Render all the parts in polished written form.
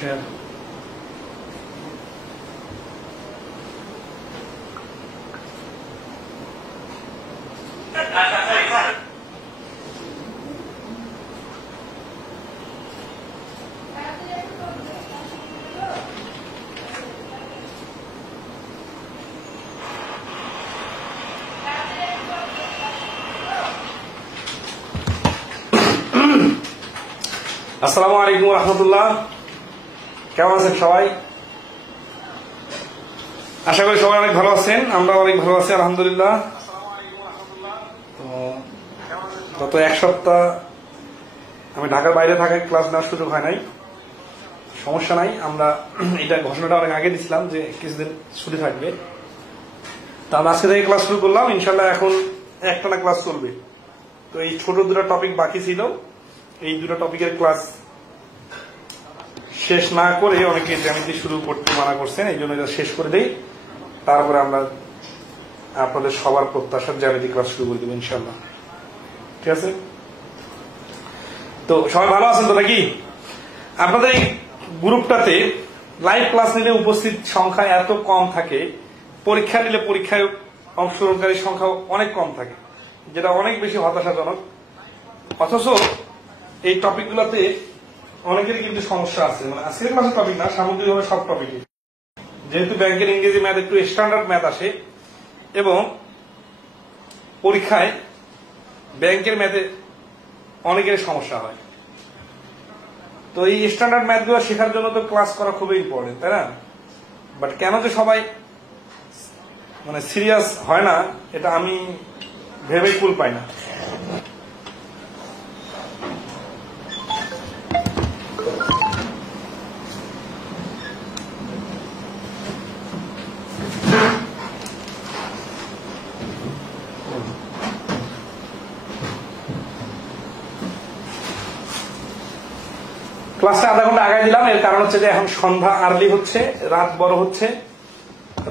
Share. আসসালামু আলাইকুম রহমতুল্লাহ। কেমন আছেন সবাই? আশা করি সবাই অনেক ভালো আছেন। আমরা অনেক ভালো আছি আলহামদুলিল্লাহ। তো গত এক সপ্তাহ আমি ঢাকার বাইরে থাকায় ক্লাস নেওয়ার সুযোগ হয় নাই। সমস্যা নাই, আমরা এটা ঘোষণাটা অনেক আগে দিছিলাম যে কিছুদিন ছুটি থাকবে। তা আমরা আজকে থেকে ক্লাস শুরু করলাম ইনশাল্লাহ। এখন একটানা ক্লাস চলবে। তো এই ছোট দুটো টপিক বাকি ছিল, এই দুটো টপিকের ক্লাস শেষ না করে অনেকে জ্যামিতি শুরু করতে মানা করছেন, এই জন্য এটা শেষ করে দেই। তারপরে আমরা আপনাদের সবার প্রত্যাশার জ্যামিতি ক্লাস শুরু করে দেবো ইনশাল্লাহ। ঠিক আছে? তো সবাই ভালো আছেন তো নাকি? আপনাদের এই গ্রুপটাতে লাইভ ক্লাস নিলে উপস্থিত সংখ্যা এত কম থাকে, পরীক্ষা নিলে পরীক্ষায় অংশগ্রহণকারীর সংখ্যা অনেক কম থাকে, যেটা অনেক বেশি হতাশাজনক। অথচ এই টপিকগুলোতে অনেকেরই কিন্তু সমস্যা আছে। মানে আজকের ক্লাসের টপিক না, সামগ্রিকভাবে সব টপিকে, যেহেতু ব্যাংকের ইংরেজি ম্যাথ একটু স্ট্যান্ডার্ড ম্যাথ আসে এবং পরীক্ষায় ব্যাংকের ম্যাথে অনেকেরই সমস্যা হয়। তো এই স্ট্যান্ডার্ড ম্যাথগুলো শেখার জন্য তো ক্লাস করা খুবই ইম্পর্টেন্ট, তাই না? বাট কেন যে সবাই মানে সিরিয়াস হয় না, এটা আমি ভেবেই কুল পাই না। ক্লাসটা আধা ঘন্টা আগায় দিলাম, এর কারণ হচ্ছে যে এখন সন্ধ্যা আর্লি হচ্ছে, রাত বড় হচ্ছে,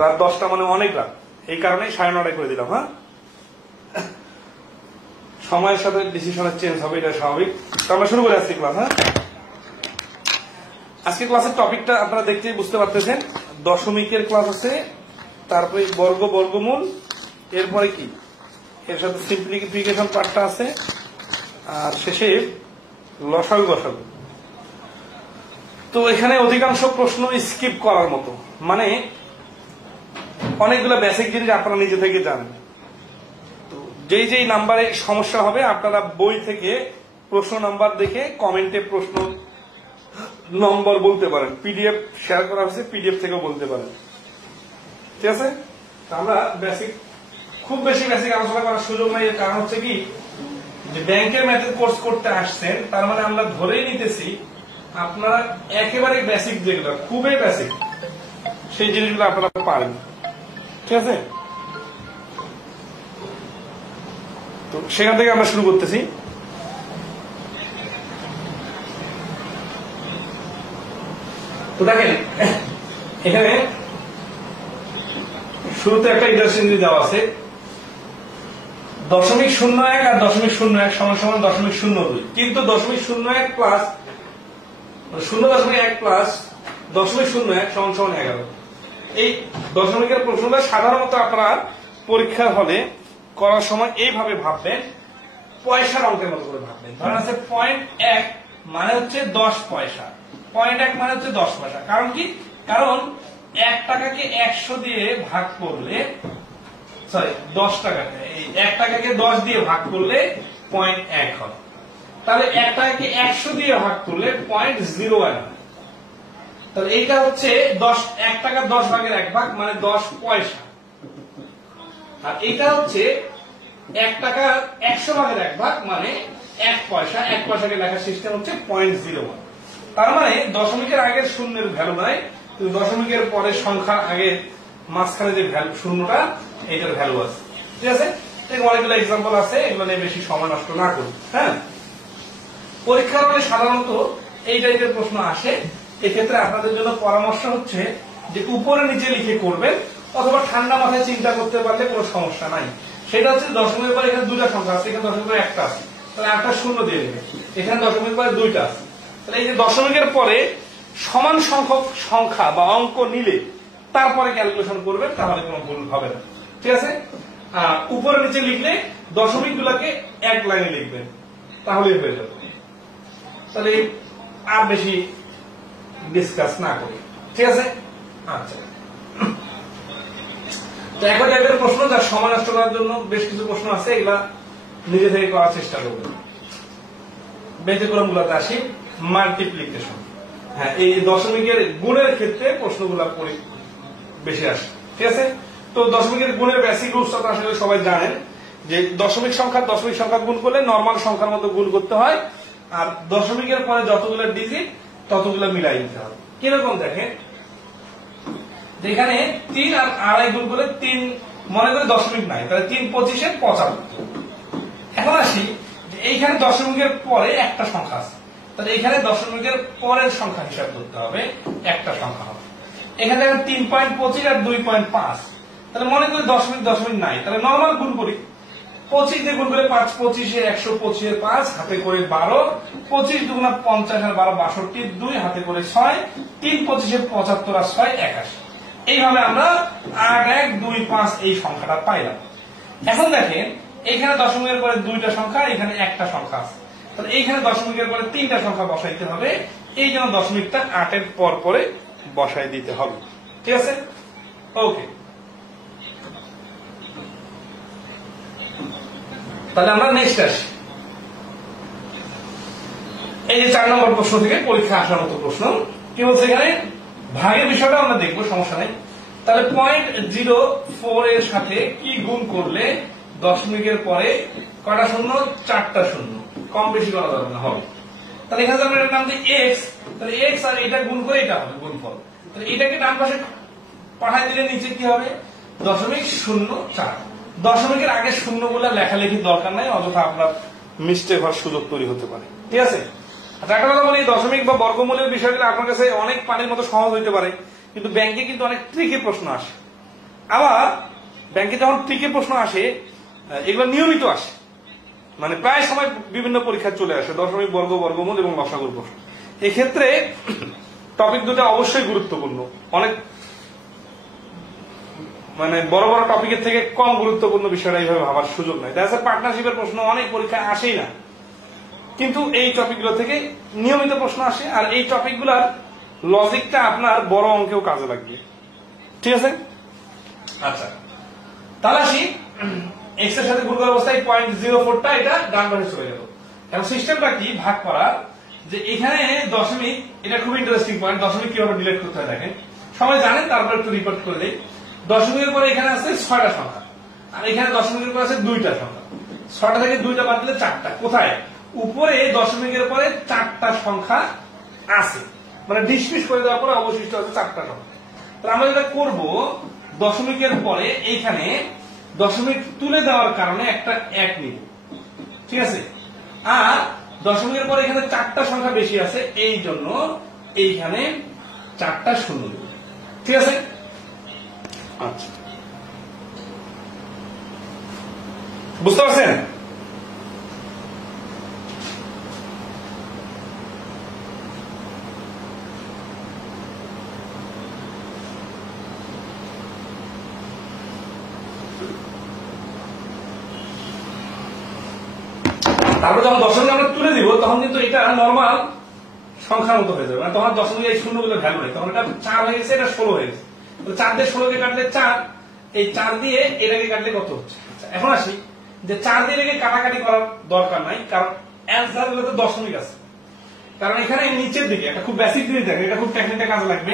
রাত 10টা মানে অনেক রাত, এই কারণে 9:30 করে দিলাম। হ্যাঁ, সময়ের সাথে ডিসিশনের চেঞ্জ হবে, এটা স্বাভাবিক। তো আমরা শুরু করে আজকে ক্লাস। হ্যাঁ, আজকে ক্লাসের টপিকটা আপনারা দেখতেই বুঝতে পারতেছেন, দশমিকের ক্লাস আছে, তারপরে বর্গ বর্গমূল, এরপরে কি এর সাথে সিম্পলিফিকেশন পার্টটা আছে, আর শেষে লসাগু গসাগু। তো এখানে অধিকাংশ প্রশ্ন স্কিপ করার মতো, মানে অনেকগুলো বেসিক জিনিস আপনারা নিজে থেকে জানেন। তো যেই যেই নাম্বারে সমস্যা হবে আপনারা বই থেকে প্রশ্ন নাম্বার দেখে কমেন্টে প্রশ্ন নম্বর বলতে পারেন। পিডিএফ শেয়ার করা হয়েছে, পিডিএফ থেকেও বলতে পারেন। ঠিক আছে? আমরা বেসিক, খুব বেশি বেসিক আলোচনা করার সুযোগ নাই। এর কারণ হচ্ছে কি, যে ব্যাংকের ম্যাথের কোর্স করতে আসছেন, তার মানে আমরা ধরেই নিতেছি আপনারা একেবারে বেসিক, যেগুলো খুবই বেসিক, সেই জিনিসগুলো আপনারা পারেন। ঠিক আছে? তো সেখান থেকে আমরা শুরু করতেছি। তো দেখেন, এখানে শুরুতে একটা ইন্টারেস্টিং জিনিস দেওয়া আছে, 0.01 আর 0.01 সমান সমান 0.02, কিন্তু 0.01 প্লাস 0.1 প্লাস 0.01 সমান সমান 11। এই দশমিকের প্রশ্নটা সাধারণত আপনারা পরীক্ষার হলে করার সময় এইভাবে ভাববেন, পয়সার অঙ্কের মতো করে ভাববেন। ধরেন আছে 0.1 মানে হচ্ছে 10 পয়সা, 0.1 মানে হচ্ছে 10 পয়সা। কারণ কি? কারণ 1 টাকাকে 100 দিয়ে ভাগ করলে, সরি 10 টাকাকে, এই 1 টাকাকে 10 দিয়ে ভাগ করলে 0.1 হয়। তাহলে 1 টাকাকে 100 দিয়ে ভাগ করলে 0.01 হয়। তাহলে এইটা হচ্ছে 1 টাকা 10 ভাগের 1 ভাগ, মানে 10 পয়সা। আর এইটা হচ্ছে 1 টাকা 100 ভাগের 1 ভাগ, মানে 1 পয়সা। 1 পয়সাকে লেখার সিস্টেম হচ্ছে 0.01। তার মানে দশমিকের আগের শূন্যের ভ্যালু নাই, কিন্তু দশমিকের পরের সংখ্যা আগের মাঝখানে যে ভ্যালু শূন্যটা, এইটার ভ্যালু আছে। ঠিক আছে? অনেকগুলো এক্সাম্পল আছে, এগুলো নিয়ে বেশি সময় নষ্ট না করি। হ্যাঁ, পরীক্ষার হলে সাধারণত এই টাইপের প্রশ্ন আসে। এক্ষেত্রে আপনাদের জন্য পরামর্শ হচ্ছে যে উপরে নিচে লিখে করবেন, অথবা ঠান্ডা মাথায় চিন্তা করতে পারলে কোনো সমস্যা নাই। সেটা হচ্ছে দশমিকের পরে এখানে দুটা সংখ্যা আছে, এখানে দশমিকের পরে একটা আছে, তাহলে একটা শূন্য দিয়ে দেবে। এখানে দশমিকের পরে দুইটা আছে, তাহলে এই যে দশমিকের পরে সমান সংখ্যক সংখ্যা বা অঙ্ক নিলে তারপরে ক্যালকুলেশন করবেন, তাহলে কোনো ভুল হবে না। ঠিক আছে, উপরে নিচে লিখলে দশমিক গুলাকে এক লাইনে লিখবেন, তাহলেই হয়ে যাবে। তাহলে আর বেশি ডিসকাস না করি, ঠিক আছে। আচ্ছা, তো একই টাইপের প্রশ্ন যা সময় নষ্ট করার জন্য বেশ কিছু প্রশ্ন আছে, এগুলা নিজে থেকে করার চেষ্টা করবেন। ব্যতিক্রম গুলাতে আসি, মাল্টিপ্লিকেশন। হ্যাঁ, এই দশমিকের গুণের ক্ষেত্রে প্রশ্নগুলা বেশি আসে, ঠিক আছে। তো দশমিকের গুণের বেসিক রুলস আসলে সবাই জানেন যে দশমিক সংখ্যা গুণ করলে নরমাল সংখ্যার মতো গুণ করতে হয়, আর দশমিকের পরে যতগুলো ডিজিট ততগুলো মিলাই দিতে হবে। কিরকম দেখেন, যেখানে 3 আর 2.5 গুণ করলে 3, মনে করে দশমিক নাই, তাহলে 3 25 75। এখন আসি যে এইখানে দশমিকের পরে একটা সংখ্যা আছে, তাহলে এখানে দশমিকের পরের সংখ্যা হিসাব করতে হবে, একটা সংখ্যা হবে। এখানে 3.25 আর 2.5, তাহলে মনে করি দশমিক নাই, তাহলে নরমাল গুণ করি। 25 দিয়ে গুণ করে 5 25 125 5 হাতে করে 12, 25 দুগুণা 50 আর 12 62, 2 হাতে করে 6, 3 25 75 আর 6 81। এইভাবে আমরা 8 1 2 5 এই সংখ্যাটা পাইলাম। এখন দেখেন এইখানে দশমিকের পরে দুইটা সংখ্যা, এখানে একটা সংখ্যা আছে, তাহলে এইখানে দশমিকের পরে 3টা সংখ্যা বসাইতে হবে, এই জন্য দশমিকটা 8 এর পর পরে বসাই দিতে হবে, ঠিক আছে। ওকে, তাহলে আমরা নেক্সট আসি। এই যে 4 নম্বর প্রশ্ন থেকে পরীক্ষা আসার মতো প্রশ্ন কি বলছে, এখানে ভাগের বিষয়টা আমরা দেখবো, সমস্যা নেই। তাহলে 0.04 এর সাথে কি গুণ করলে দশমিকের পরে কয়টা শূন্য, 4টা শূন্য, কম বেশি করা যাবে না, হবে। তাহলে এখানে আমরা এটার নাম দিই এক্স, তাহলে এক্স আর এটা গুণ করে এটা হবে গুণফল। তাহলে এটাকে ডান পাশে পাঠাই দিলে নিচে কি হবে, 0.04। দশমিকের আগে শূন্যগুলা লেখালেখির দরকার নাই, অযথা আপনার মিস্টেক হওয়ার সুযোগ তৈরি হতে পারে, ঠিক আছে। আচ্ছা, একটা কথা বলি, দশমিক বা বর্গমূলের বিষয়গুলো আপনার কাছে অনেক পানির মতো সহজ হইতে পারে, কিন্তু ব্যাংকে কিন্তু অনেক ট্রিকি প্রশ্ন আসে। আবার ব্যাংকে যখন ট্রিকি প্রশ্ন আসে, এগুলো নিয়মিত আসে, মানে প্রায় সময় বিভিন্ন পরীক্ষা চলে আসে দশমিক, বর্গমূল এবং লসাগুর প্রশ্ন। এক্ষেত্রে টপিক দুটো অবশ্যই গুরুত্বপূর্ণ, অনেক মানে বড় বড় টপিকের থেকে কম গুরুত্বপূর্ণ বিষয়টা এইভাবে ভাবার সুযোগ নাই। দেখা যাচ্ছে পার্টনারশিপের প্রশ্ন অনেক পরীক্ষায় আসেই না, কিন্তু এই টপিকগুলো থেকে নিয়মিত প্রশ্ন আসে, আর এই টপিকগুলোর লজিকটা আপনার বড় অঙ্কেও কাজে লাগবে, ঠিক আছে। আচ্ছা, তাহলে আসি, এক্স এর সাথে গুণ করা অবস্থায় 0.04টা এটা ডান পাশে চলে গেল। এখন সিস্টেমটা কি ভাগ করার, যে এখানে দশমিক, এটা খুব ইন্টারেস্টিং পয়েন্ট, দশমিক কিভাবে ডিলিট করতে হয় দেখেন, সবাই জানেন, তারপর একটু রিপোর্ট করে দেই। দশমিকের পরে এখানে আছে 6টা সংখ্যা, আর এখানে দশমিকের পরে আছে 2টা সংখ্যা। 6টা থেকে 2টা বাদ দিলে 4টা, কোথায়, উপরে দশমিকের পরে 4টা সংখ্যা আছে, মানে ডিসমিস করে দেওয়ার পরে অবশিষ্ট আছে 4টা সংখ্যা। তাহলে আমরা যেটা করব, দশমিকের পরে এইখানে দশমিক তুলে দেওয়ার কারণে একটা 1 নিব, ঠিক আছে। আর দশমিকের পরে এখানে 4টা সংখ্যা বেশি আছে, এই জন্য এইখানে 4টা শূন্য দেব, ঠিক আছে। আচ্ছা, বুঝতে পারছেন? তারপরে যখন দশমিক আমরা তুলে দিব, তখন কিন্তু এটা নর্মাল সংখ্যার মতো হয়ে যাবে, তখন দশমিক এই শূন্যগুলো ভ্যালু নেই, তখন এটা 4 হয়ে গেছে, এটা 16 হয়ে গেছে। 4 দিয়ে 16কে কাটলে 4, এই 4 দিয়ে এটাকে কাটলে কত হচ্ছে। এখন আসি যে 4 দিয়ে এটাকে কাটাকাটি করার দরকার নাই, কারণ অ্যান্সার গুলোতে দশমিক আছে। কারণ এখানে নিচের দিকে একটা খুব বেসিক জিনিস দেখেন, এটা খুব টেকনিক্যাল কাজে লাগবে।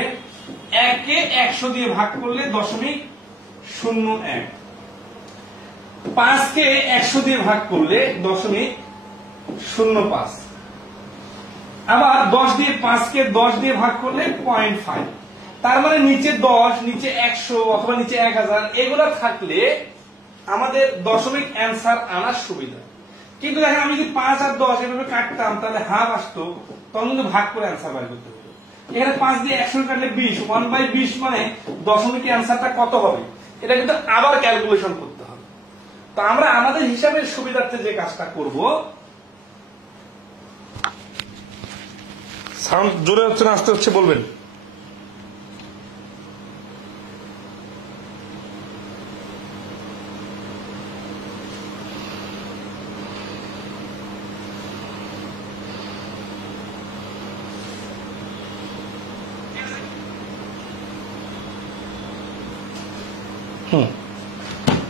1 কে 100 দিয়ে ভাগ করলে 0.01, 5 কে 100 দিয়ে ভাগ করলে 0.05, আবার 10 দিয়ে 5 কে 10 দিয়ে ভাগ করলে 0.5। তার মানে নিচে 10, নিচে 100 অথবা নিচে 1000 এগুলা থাকলে আমাদের দশমিক অ্যান্সার আনার সুবিধা। কিন্তু দেখেন আমি যদি 5 আর 10 এভাবে কাটতাম, তাহলে হাফ আসতো, তখন কিন্তু ভাগ করে অ্যান্সার বের করতে হতো। এখানে 5 দিয়ে 100 কাটলে 20, 1/20 মানে দশমিকের অ্যান্সারটা কত হবে, এটা কিন্তু আবার ক্যালকুলেশন করতে হবে। তো আমরা আমাদের হিসাবের সুবিধার্থে যে কাজটা করব, সাউন্ড জোরে হচ্ছে না আস্তে হচ্ছে বলবেন।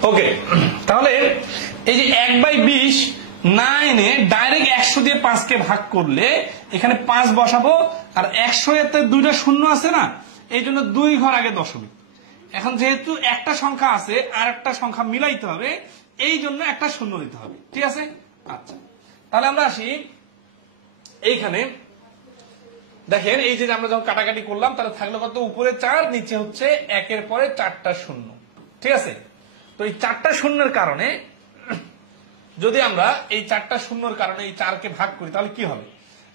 ওকে, তাহলে এই যে 1/20 না এনে ডাইরেক্ট 100 দিয়ে 5কে ভাগ করলে এখানে 5 বসাবো, আর 100 এতে দুইটা শূন্য আছে না, এই জন্য 2 ঘর আগে দশমিক। এখন যেহেতু একটা সংখ্যা আছে আর একটা সংখ্যা মিলাইতে হবে, এই জন্য একটা শূন্য দিতে হবে, ঠিক আছে। আচ্ছা, তাহলে আমরা আসি এইখানে। দেখেন এই যে আমরা যখন কাটাকাটি করলাম তাহলে থাকলো কত, উপরে 4 নিচে হচ্ছে 1-এর পরে 4টা শূন্য, ঠিক আছে। তো এই 4টা শূন্যের কারণে যদি আমরা এই 4টা শূন্যর কারণে এই 4কে ভাগ করি তাহলে কি হবে,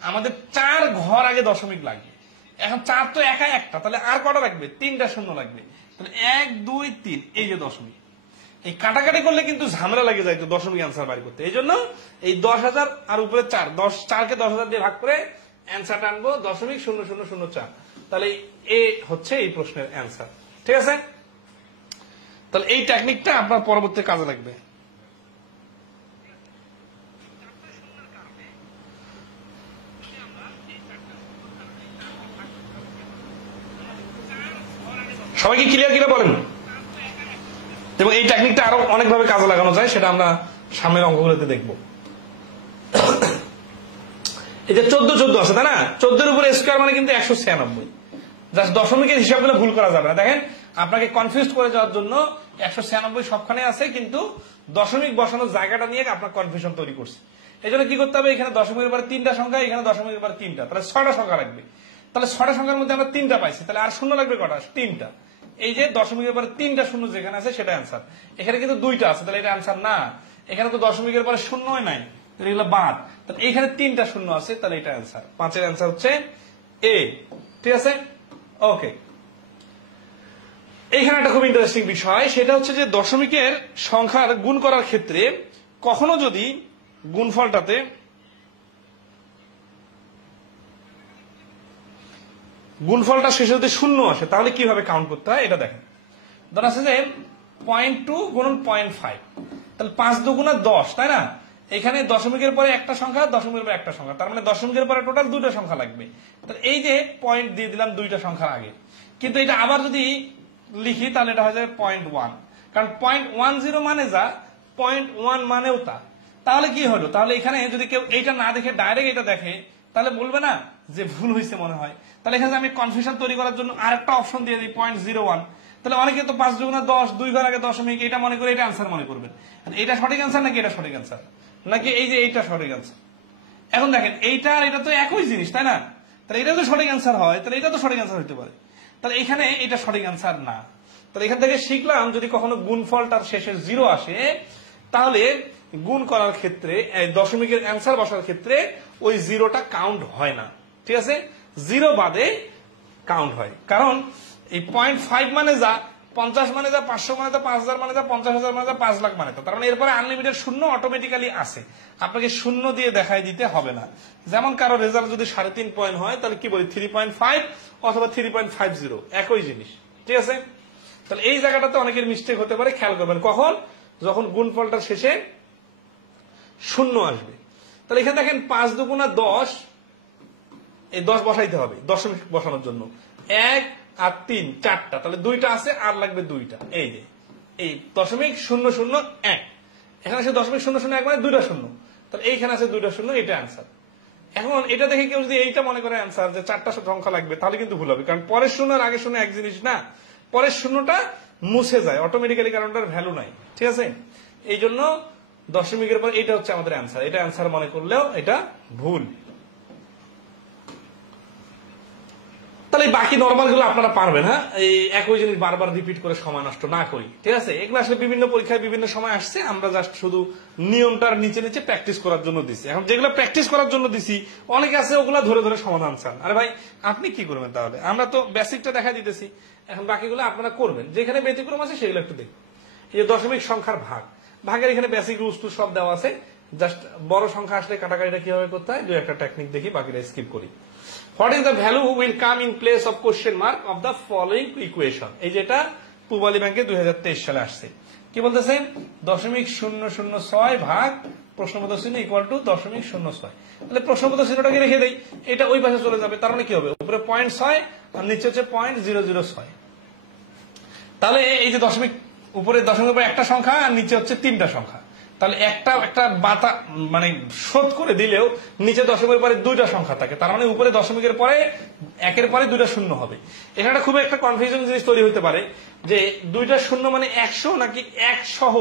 আমাদের 4 ঘর আগে দশমিক লাগবে। এখন 4 তো একাই একটা, তাহলে আর কটা লাগবে, 3টা শূন্য লাগবে। তাহলে 1 2 3 এই যে দশমিক। এই কাটাকাটি করলে কিন্তু ঝামেলা লাগে যায় তো দশমিক অ্যান্সার বাড়ি করতে। এই জন্য এই 10,000 আর উপরে 4, 4কে 10,000 দিয়ে ভাগ করে অ্যান্সারটা আনবো 0.0004। তাহলে এ হচ্ছে এই প্রশ্নের অ্যান্সার, ঠিক আছে। তাহলে এই টেকনিকটা আপনার পরবর্তী কাজে লাগবে। সবাইকে ক্লিয়ার কিনা বলেন। এবং এই টেকনিকটা আরো অনেকভাবে কাজে লাগানো যায়, সেটা আমরা সামনের অঙ্কগুলোতে দেখবো। এই যে 14 আছে তাই না, 14-এর উপরে স্কোয়ার মানে কিন্তু 196। জাস্ট দশমিকের হিসাবগুলো ভুল করা যাবে না। দেখেন আপনাকে কনফিউজ করে যাওয়ার জন্য 196 সবখানে আছে, কিন্তু দশমিক বসানোর জায়গাটা নিয়ে আপনার কনফিউশন তৈরি করছে। এই জন্য কি করতে হবে, এখানে দশমিকের পরে 3টা সংখ্যা, এখানে দশমিকের পরে 3টা, তাহলে 6টা সংখ্যা লাগবে। তাহলে 6টা সংখ্যার মধ্যে আমরা 3টা পাইছি, তাহলে আর শূন্য লাগবে কটা, 3টা। এই যে দশমিকের পরে 3টা শূন্য যেখানে আছে সেটা অ্যান্সার। এখানে কিন্তু 2টা আছে, তাহলে এটা অ্যান্সার না। এখানে তো দশমিকের পরে শূন্যই নাই, তাহলে এগুলো বাদ। তাহলে এখানে 3টা শূন্য আছে, তাহলে এটা অ্যান্সার। 5-এর অ্যান্সার হচ্ছে এ, ঠিক আছে। ওকে, এইখানে একটা খুব ইন্টারেস্টিং বিষয়, সেটা হচ্ছে যে দশমিকের সংখ্যার গুণ করার ক্ষেত্রে কখনো যদি গুণফলটাতে গুণফলটা শেষে যদি শূন্য আসে তাহলে কিভাবে কাউন্ট করতে হয় এটা দেখেন। ধর আছে যে 0.2 গুণন 0.5, তাহলে 5 দুগুণা 10, তাই না। এখানে দশমিকের পরে একটা সংখ্যা, দশমিকের পরে একটা সংখ্যা, তার মানে দশমিকের পরে টোটাল 2টা সংখ্যা লাগবে। তাহলে এই যে পয়েন্ট দিয়ে দিলাম 2টা সংখ্যার আগে, কিন্তু এটা আবার যদি লিখি তাহলে এটা হয়ে যাবে 0.1, কারণ 0.10 মানে যা 0.1 মানেও তা। তাহলে কি হলো, তাহলে এখানে যদি কেউ এইটা না দেখে ডাইরেক্ট এটা দেখে তাহলে বলবে না যে ভুল হয়েছে মনে হয়। তাহলে এখানে আমি কনফিউশন তৈরি করার জন্য আরেকটা অপশন দিয়ে দিই 0.01। তাহলে অনেকে তো 5 দুগুণা 10, 2 ঘর আগে দশমিক, এটা মনে করে এটা আনসার মনে করবেন। এটা সঠিক আনসার নাকি এটা সঠিক আনসার, নাকি এই যে এইটা সঠিক আনসার। এখন দেখেন এইটা আর এটা তো একই জিনিস, তাই না। তাহলে এটা তো সঠিক আনসার হয়, তাহলে এটা তো সঠিক আনসার হতে পারে। তাহলে এখানে এটা সঠিক আনসার না। তাহলে এখান থেকে শিখলাম যদি কখনো গুণফলটার শেষে 0 আসে তাহলে গুণ করার ক্ষেত্রে দশমিকের অ্যান্সার বসার ক্ষেত্রে ওই 0টা কাউন্ট হয় না, ঠিক আছে। 0 বাদে কাউন্ট হয়, কারণ এই 0.5 মানে যা, 50 মানে যা, 500 মানে যা, 5000 মানে যা, 50,000 মানে যা, 5 লাখ মানে তা। তার মানে এরপরে আনলিমিটেড শূন্য অটোমেটিক্যালি আসে, আপনাকে শূন্য দিয়ে দেখাই দিতে হবে না। যেমন কারো রেজাল্ট যদি 3.5 পয়েন্ট হয় তাহলে কি বলি 3.5 অথবা 3.50, একই জিনিস, ঠিক আছে। তাহলে এই জায়গাটাতে অনেকের মিস্টেক হতে পারে, খেয়াল করবেন কখন, যখন গুণফলটার শেষে শূন্য আসবে। তাহলে এখানে দেখেন 5 দুগুণা 10, এই 10 বসাইতে হবে দশমিক বসানোর জন্য, 1 আর 3 4টা, তাহলে 2টা আছে আর লাগবে 2টা। এই যে এই দশমিক 001, এখানে আছে দশমিক 001 মানে 2টা শূন্য, তাহলে এইখানে আছে 2টা শূন্য, এটা অ্যান্সার। এখন এটা দেখে কেউ যদি এইটা মনে করে অ্যান্সার যে 4টা সংখ্যা লাগবে তাহলে কিন্তু ভুল হবে, কারণ পরের শূন্য আর আগের শূন্য এক জিনিস না, পরের শূন্যটা মুছে যায় অটোমেটিক্যালি, কারণ ওটার ভ্যালু নাই, ঠিক আছে। এই জন্য দশমিকের পর এটা হচ্ছে আমাদের অ্যান্সার, এটা অ্যান্সার মনে করলেও এটা ভুল। তাহলে বাকি নরমাল গুলো আপনারা পারবেন, হ্যাঁ, এই একই জিনিস বারবার রিপিট করে সময় নষ্ট না করি, ঠিক আছে। এগুলো আসলে বিভিন্ন পরীক্ষায় বিভিন্ন সময় আসছে, আমরা জাস্ট শুধু নিয়মটার নিচে নিচে প্র্যাকটিস করার জন্য দিছি। এখন যেগুলো প্র্যাকটিস করার জন্য দিছি অনেকে আছে ওগুলা ধরে ধরে সমাধান চান। আরে ভাই আপনি কি করবেন, তাহলে আমরা তো বেসিকটা দেখা দিতেছি, এখন বাকিগুলো আপনারা করবেন, যেখানে ব্যতিক্রম আছে সেগুলো একটু দেখুন। এই যে দশমিক সংখ্যার ভাগের এখানে বেসিক রুলস টু সব দেওয়া আছে, জাস্ট বড় সংখ্যা আসলে কাটাকাটিটা কিভাবে করতে হয় 2-1টা টেকনিক দেখি, বাকিটা স্কিপ করি। What is the value will come in place of question mark of the following equation. এই যেটা পূবালী ব্যাংকে 2023 সালে আসছে। কি বলতেছে? 0.006 ভাগ প্রশ্নবোধক চিহ্ন ইকুয়াল টু 0.06। তাহলে প্রশ্নবোধক চিহ্নটাকে রেখে দেই, এটা ওই পাশে চলে যাবে। তার মানে কি হবে? উপরে 0.6 আর নিচে হচ্ছে 0.006। তাহলে এই যে দশমিক, উপরে দশমিক উপরে একটা সংখ্যা আর নিচে হচ্ছে তিনটা সংখ্যা, তাহলে একটা বাতা মানে শোধ করে দিলেও নিচে দশমিকের পরে দুইটা সংখ্যা থাকে, তার মানে উপরে দশমিকের পরে একের পরে দুইটা শূন্য হবে। এখানে খুব একটা কনফিউশন জিনিস তৈরি হতে পারে যে দুইটা শূন্য মানে 100 নাকি 1 সহ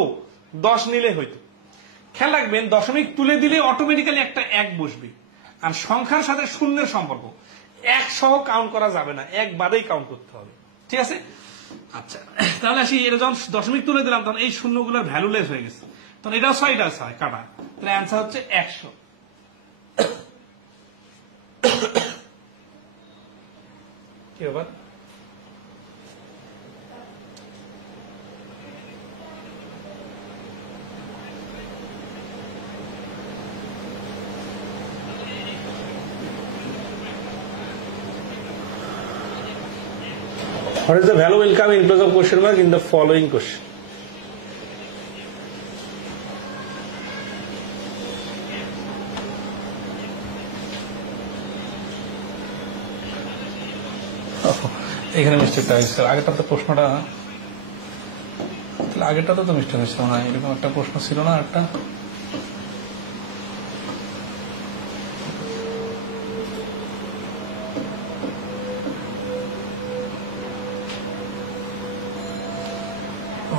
10 নিলে হইতো। খেয়াল রাখবেন, দশমিক তুলে দিলে অটোমেটিক্যালি একটা 1 বসবে, আর সংখ্যার সাথে শূন্যের সম্পর্ক 1 সহ কাউন্ট করা যাবে না, 1 বাদেই কাউন্ট করতে হবে। ঠিক আছে? আচ্ছা, তাহলে আসি, এটা যখন দশমিক তুলে দিলাম তখন এই শূন্যগুলোর ভ্যালুলেস হয়ে গেছে, তখন এটাও 6 এটাও 6 কাটা, তাহলে অ্যান্সার হচ্ছে 100। কি ব্যাপার? What is the value will come in place of question mark in the following question? এখানে মিস্টেকটা হয়েছে, আগেরটা তো প্রশ্নটা, তাহলে আগেরটা তো মিস্টেক হয়েছিল না, এরকম একটা প্রশ্ন ছিল না একটা।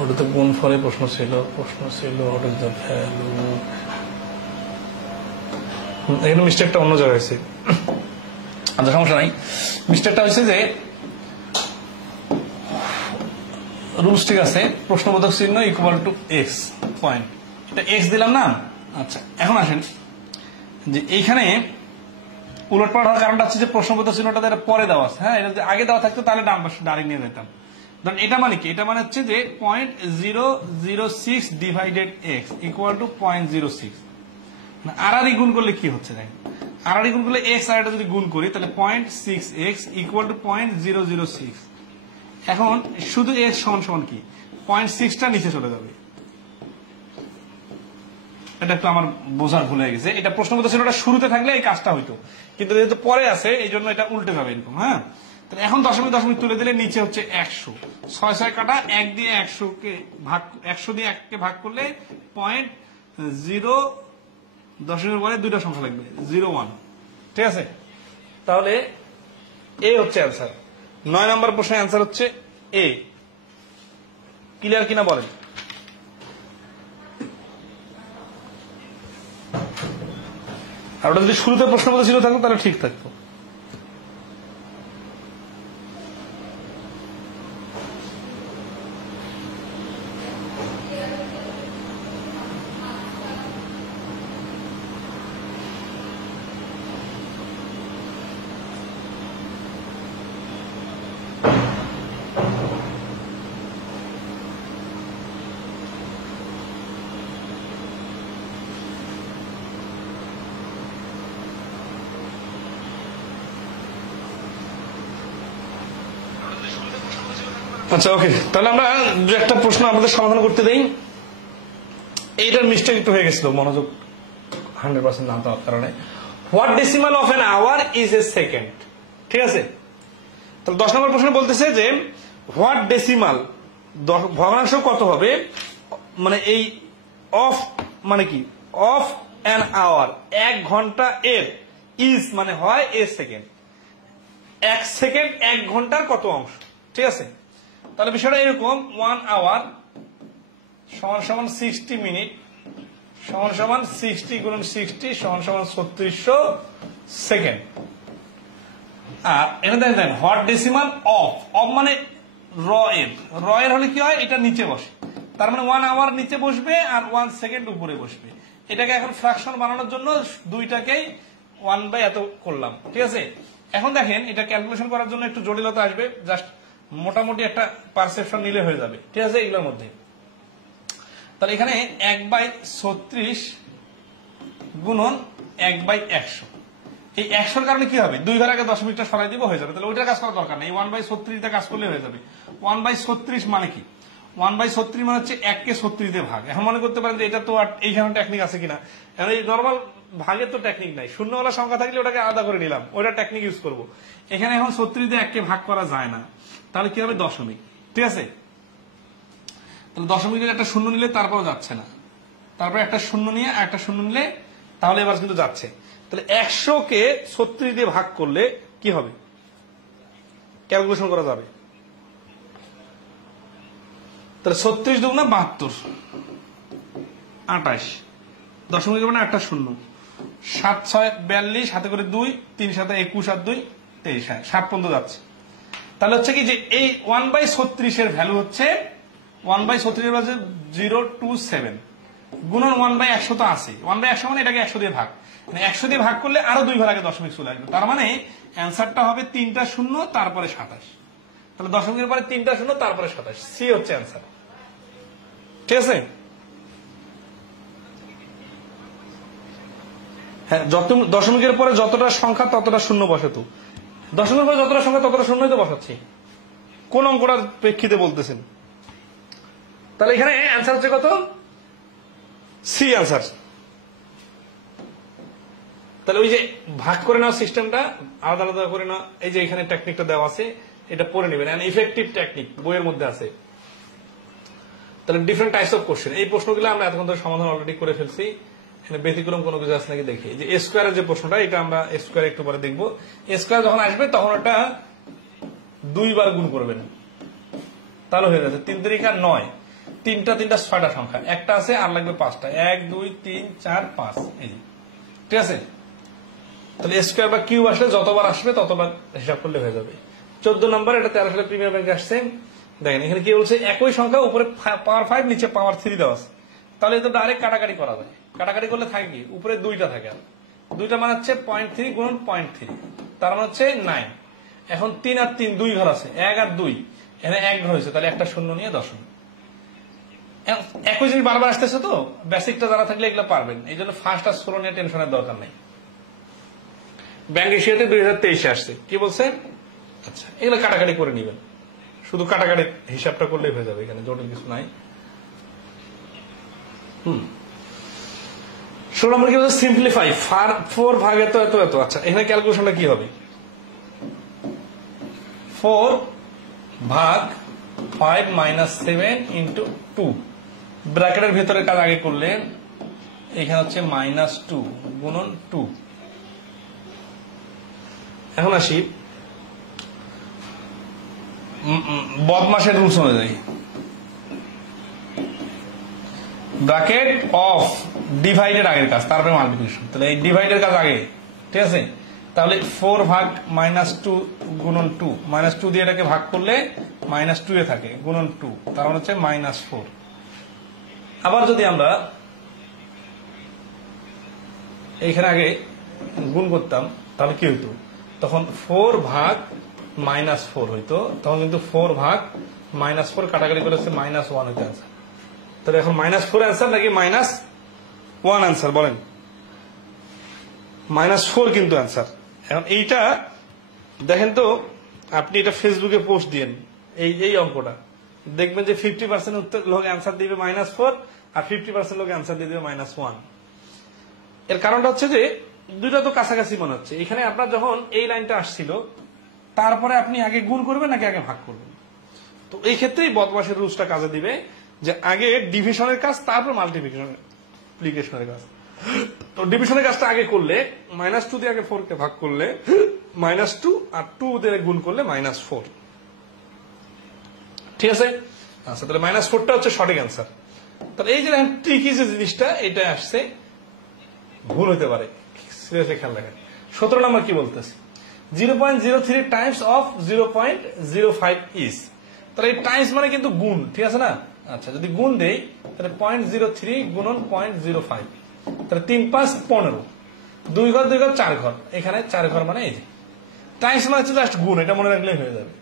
ওটা তো গুণ ফলে প্রশ্ন ছিল what is the value, এখানে মিস্টেকটা অন্য জায়গায় হয়েছে। আচ্ছা, সমস্যা নাই। মিস্টেকটা হয়েছে যে রুলস ঠিক আছে, প্রশ্নবোধক চিহ্ন ইকুয়াল টু এক্স পয়েন্ট, এটা এক্স দিলাম না। আচ্ছা, এখন আসেন যে এইখানে উলটপালট হওয়ার কারণটা হচ্ছে যে প্রশ্নবোধক চিহ্নটা পরে দেওয়া আছে। হ্যাঁ, এটা যদি আগে দেওয়া থাকতো তাহলে ডান পাশে ডাইরেক্ট নিয়ে যেতাম। ধরুন এটা মানে কি? এটা মানে হচ্ছে যে 0.006 ডিভাইডেড এক্স ইকুয়াল টু 0.06। আড়াআড়ি গুণ করলে কি হচ্ছে দেখেন, আড়াআড়ি গুণ করলে এক্স আর এটা যদি গুণ করি তাহলে 0.6x ইকুয়াল টু 0.006। এখন শুধু এক্স সমান সমান কি 0.6টা নিচে চলে যাবে। এটা একটু আমার বোঝার ভুল হয়ে গেছে, এটা প্রশ্নবোধক চিহ্নটা শুরুতে থাকলে এই কাজটা হইতো, কিন্তু যেহেতু পরে আছে এই জন্য এটা উল্টে যাবে এরকম। হ্যাঁ, তাহলে এখন দশমিক দশমিক তুলে দিলে নিচে হচ্ছে 100, 6 কাটা, 1 দিয়ে 100কে ভাগ, 100 দিয়ে 1কে ভাগ করলে 0.0, দশমিকের পরে দুইটা সংখ্যা লাগবে 01। ঠিক আছে? তাহলে এ হচ্ছে অ্যান্সার। 9 নম্বর প্রশ্নের অ্যান্সার হচ্ছে এ। ক্লিয়ার কিনা বলেন? আর ওটা যদি শুরুতে প্রশ্নবোধক চিহ্ন থাকতো তাহলে ঠিক থাকতো। আচ্ছা, ওকে, তাহলে আমরা দু একটা প্রশ্ন আমাদের সমাধান করতে দেই। এইটার মিস্টেক একটু হয়ে গেছিল, মনোযোগ 100% না দেওয়ার কারণে। What decimal of an hour is a second. ঠিক আছে? তাহলে 10 নম্বর প্রশ্ন বলতেছে যে হোয়াট ডেসিমাল, ভগ্নাংশ কত হবে, মানে এই অফ মানে কি, অফ এন আওয়ার 1 ঘন্টা এর, ইজ মানে হয় এ সেকেন্ড, 1 সেকেন্ড 1 ঘন্টার কত অংশ। ঠিক আছে? তাহলে বিষয়টা এরকম, 1 আওয়ার সমান সমান 60 মিনিট সমান সমান 60 গুণন 60 সমান সমান 3600 সেকেন্ড। আর এটা দেখেন হোয়াট ডেসিমাল অফ, অফ মানে র এর হলে কি হয়, এটা নিচে বসে, তার মানে 1 আওয়ার নিচে বসবে আর 1 সেকেন্ড উপরে বসবে। এটাকে এখন ফ্র্যাকশন বানানোর জন্য দুইটাকেই 1 বাই এত করলাম। ঠিক আছে? এখন দেখেন এটা ক্যালকুলেশন করার জন্য একটু জটিলতা আসবে, জাস্ট মোটামুটি একটা পারসেপশন নিলে হয়ে যাবে। ঠিক আছে? এগুলোর মধ্যে তাহলে এখানে 1/36 গুণন 1/100, এই 100-র কারণে কি হবে, 2 ঘর আগে দশমিকটা সরাই দিব, হয়ে যাবে। তাহলে ওইটার কাজ করার দরকার নেই, 1/36 কাজ করলে হয়ে যাবে। 1/36 মানে কি, 1/36 মানে হচ্ছে 1 কে 36 দিয়ে ভাগ। এখন মনে করতে পারেন যে এটা তো আর এইখানে টেকনিক আছে কিনা, এখন এই নর্মাল ভাগের তো টেকনিক নাই, শূন্যওয়ালা সংখ্যা থাকলে ওটাকে আলাদা করে নিলাম, ওটা টেকনিক ইউজ করব। এখানে এখন 36 দিয়ে 1 কে ভাগ করা যায় না, তাহলে কি হবে, দশমিক। ঠিক আছে, তাহলে দশমিকের একটা শূন্য নিলে তারপরও যাচ্ছে না, তারপরে একটা শূন্য নিয়ে একটা শূন্য নিলে তাহলে এবার কিন্তু যাচ্ছে। তাহলে 100 কে 36 দিয়ে ভাগ করলে কি হবে, ক্যালকুলেশন করা যাবে। তাহলে 36 দুগুণা 72, 28, দশমিক মানে একটা শূন্য, 7 6 42, হাতে করে 2, 3 7 21 আর 2 23, 7 পর্যন্ত যাচ্ছে। তাহলে হচ্ছে কি যে এই 1/36 এর ভ্যালু হচ্ছে 1/36 এর বাজে 027 গুণন 1/100 তো আছে, 1/100 মানে এটাকে 100 দিয়ে ভাগ, মানে 100 দিয়ে ভাগ করলে আরো 2 ঘর আগে দশমিক চলে আসবে, তার মানে অ্যান্সারটা হবে 3টা শূন্য তারপরে 27। তাহলে দশমিকের পরে 3টা শূন্য তারপরে 27, সি হচ্ছে অ্যান্সার। ঠিক আছে, হ্যাঁ, দশমিকের পরে যতটা সংখ্যা ততটা শূন্য বসে, তো দশমিকের পরে যতটা সংখ্যা ততটা শূন্যই তো বসাচ্ছি, কোন অঙ্কটার প্রেক্ষিতে বলতেছেন। তাহলে এখানে অ্যান্সার হচ্ছে কত, সি অ্যান্সার। তাহলে ওই যে ভাগ করে নেওয়ার সিস্টেমটা আলাদা আলাদা করে নেওয়া, এই যে এখানে টেকনিকটা দেওয়া আছে, এটা পড়ে নেবেন, ইফেক্টিভ টেকনিক বইয়ের মধ্যে আছে। তাহলে ডিফারেন্ট টাইপস অফ কোশ্চেন, এই প্রশ্নগুলো আমরা এতক্ষণ ধরে সমাধান অলরেডি করে ফেলছি, এখানে ব্যতিক্রম কোনো কিছু আছে নাকি দেখি। যে এ স্কোয়ারের যে প্রশ্নটা, এটা আমরা স্কোয়ার একটু পরে দেখবো। স্কোয়ার যখন আসবে তখন ওটা 2 বার গুণ করবেন, তাহলে হয়ে যাচ্ছে 3 3 9, 3টা 6টা সংখ্যা, একটা আছে আর লাগবে 5টা, 1 2 3 4 5, এই ঠিক আছে। তাহলে স্কোয়ার বা কিউব আসলে যতবার আসবে ততবার হিসাব করলে হয়ে যাবে। 14 নম্বর, এটা 13 সালে প্রিমিয়ার ব্যাংকে আসছে। দেখেন এখানে কি বলছে, একই সংখ্যা উপরে পাওয়ার 5 নিচে পাওয়ার 3 দেওয়া আছে, তাহলে তো ডাইরেক্ট কাটাকাটি করা যায়। কাটাকাটি করলে থাকে কি, উপরে 2টা থাকে, 2টা মানে হচ্ছে 0.3 গুণন 0.3, তার মানে হচ্ছে 9। এখন 3 আর 3 2 ঘর আছে, 1 আর 2, এখানে 1 ঘর হয়েছে, তাহলে একটা শূন্য নিয়ে দশমিক। একই জিনিস বারবার আসতেছে, তো বেসিকটা যারা থাকলে এগুলো পারবেন, এই জন্য ফার্স্ট আর স্লো নিয়ে টেনশনের দরকার নেই। ব্যাংক এশিয়াতে 2023 আসছে, কি বলছে, আচ্ছা এগুলো কাটাকাটি করে নিবেন, শুধু কাটাকাটি হিসাবটা করলেই হয়ে যাবে, এখানে জটিল কিছু নাই। 16 নম্বর কি বলছে, সিম্পলিফাই 4 ভাগ এত এত এত। আচ্ছা এখানে ক্যালকুলেশনটা কি হবে, 4 ভাগ 5 - 7 × 2, ব্র্যাকেটের ভেতরে কাজ আগে করলে, এখানে হচ্ছে -2 গুণন 2। এখন আসি বদমাসের রুলস অনুযায়ী, ব্র্যাকেট অফ ডিভাইডের আগের কাজ, তারপরে মাল্টিপ্লিকেশন, তাহলে এই ডিভাইডের কাজ আগে, ঠিক আছে। তাহলে 4 ভাগ -2 গুণন 2, -2 দিয়ে এটাকে ভাগ করলে -2 এ থাকে, গুণন 2, তার মানে হচ্ছে -4। আবার যদি আমরা এইখানে আগে গুণ করতাম তাহলে কি হইতো, তখন 4 ভাগ -4 হইতো, তখন কিন্তু 4 ভাগ -4 কাটাকাটি করে হচ্ছে -1 হইতো অ্যান্সার। তাহলে এখন -4 অ্যান্সার নাকি -1 অ্যান্সার, বলেন। -4 কিন্তু অ্যান্সার। এখন এইটা দেখেন তো, আপনি এটা ফেসবুকে পোস্ট দিয়েন, এই অঙ্কটা দেখবেন যে 50% উত্তর লোক অ্যান্সার দিবে -4 আর 50% লোক অ্যান্সার দিয়ে দিবে -1। এর কারণটা হচ্ছে যে দুইটা তো কাছাকাছি মনে হচ্ছে। এখানে আপনার যখন এই লাইনটা আসছিল, তারপরে আপনি আগে গুণ করবেন নাকি আগে ভাগ করবেন, তো এই ক্ষেত্রেই বদমাসের রুলসটা কাজে দিবে, যে আগে ডিভিশনের কাজ তারপর মাল্টিপ্লিকেশনের কাজ। তো ডিভিশনের কাজটা আগে করলে -2 দিয়ে আগে 4 কে ভাগ করলে -2 আর 2 দিয়ে গুণ করলে -4, ঠিক আছে। আচ্ছা তাহলে -4টা হচ্ছে সঠিক অ্যান্সার। তাহলে এই যে ট্রিকি যে জিনিসটা, এটা আসছে, ভুল হতে পারে, সিরিয়াসলি খেয়াল রাখেন। 17 নম্বর কি বলতেছে, 0.03 টাইমস অফ 0.05 ইজ। তাহলে এই টাইমস মানে কিন্তু গুণ, ঠিক আছে না। আচ্ছা যদি গুণ দেই তাহলে 0.03 গুণন 0.05, তাহলে 3 5 15, 2 ঘর 2 ঘর 4 ঘর, এখানে 4 ঘর মানে এই যে টাইমস মানে হচ্ছে জাস্ট গুণ, এটা মনে রাখলেই হয়ে যাবে।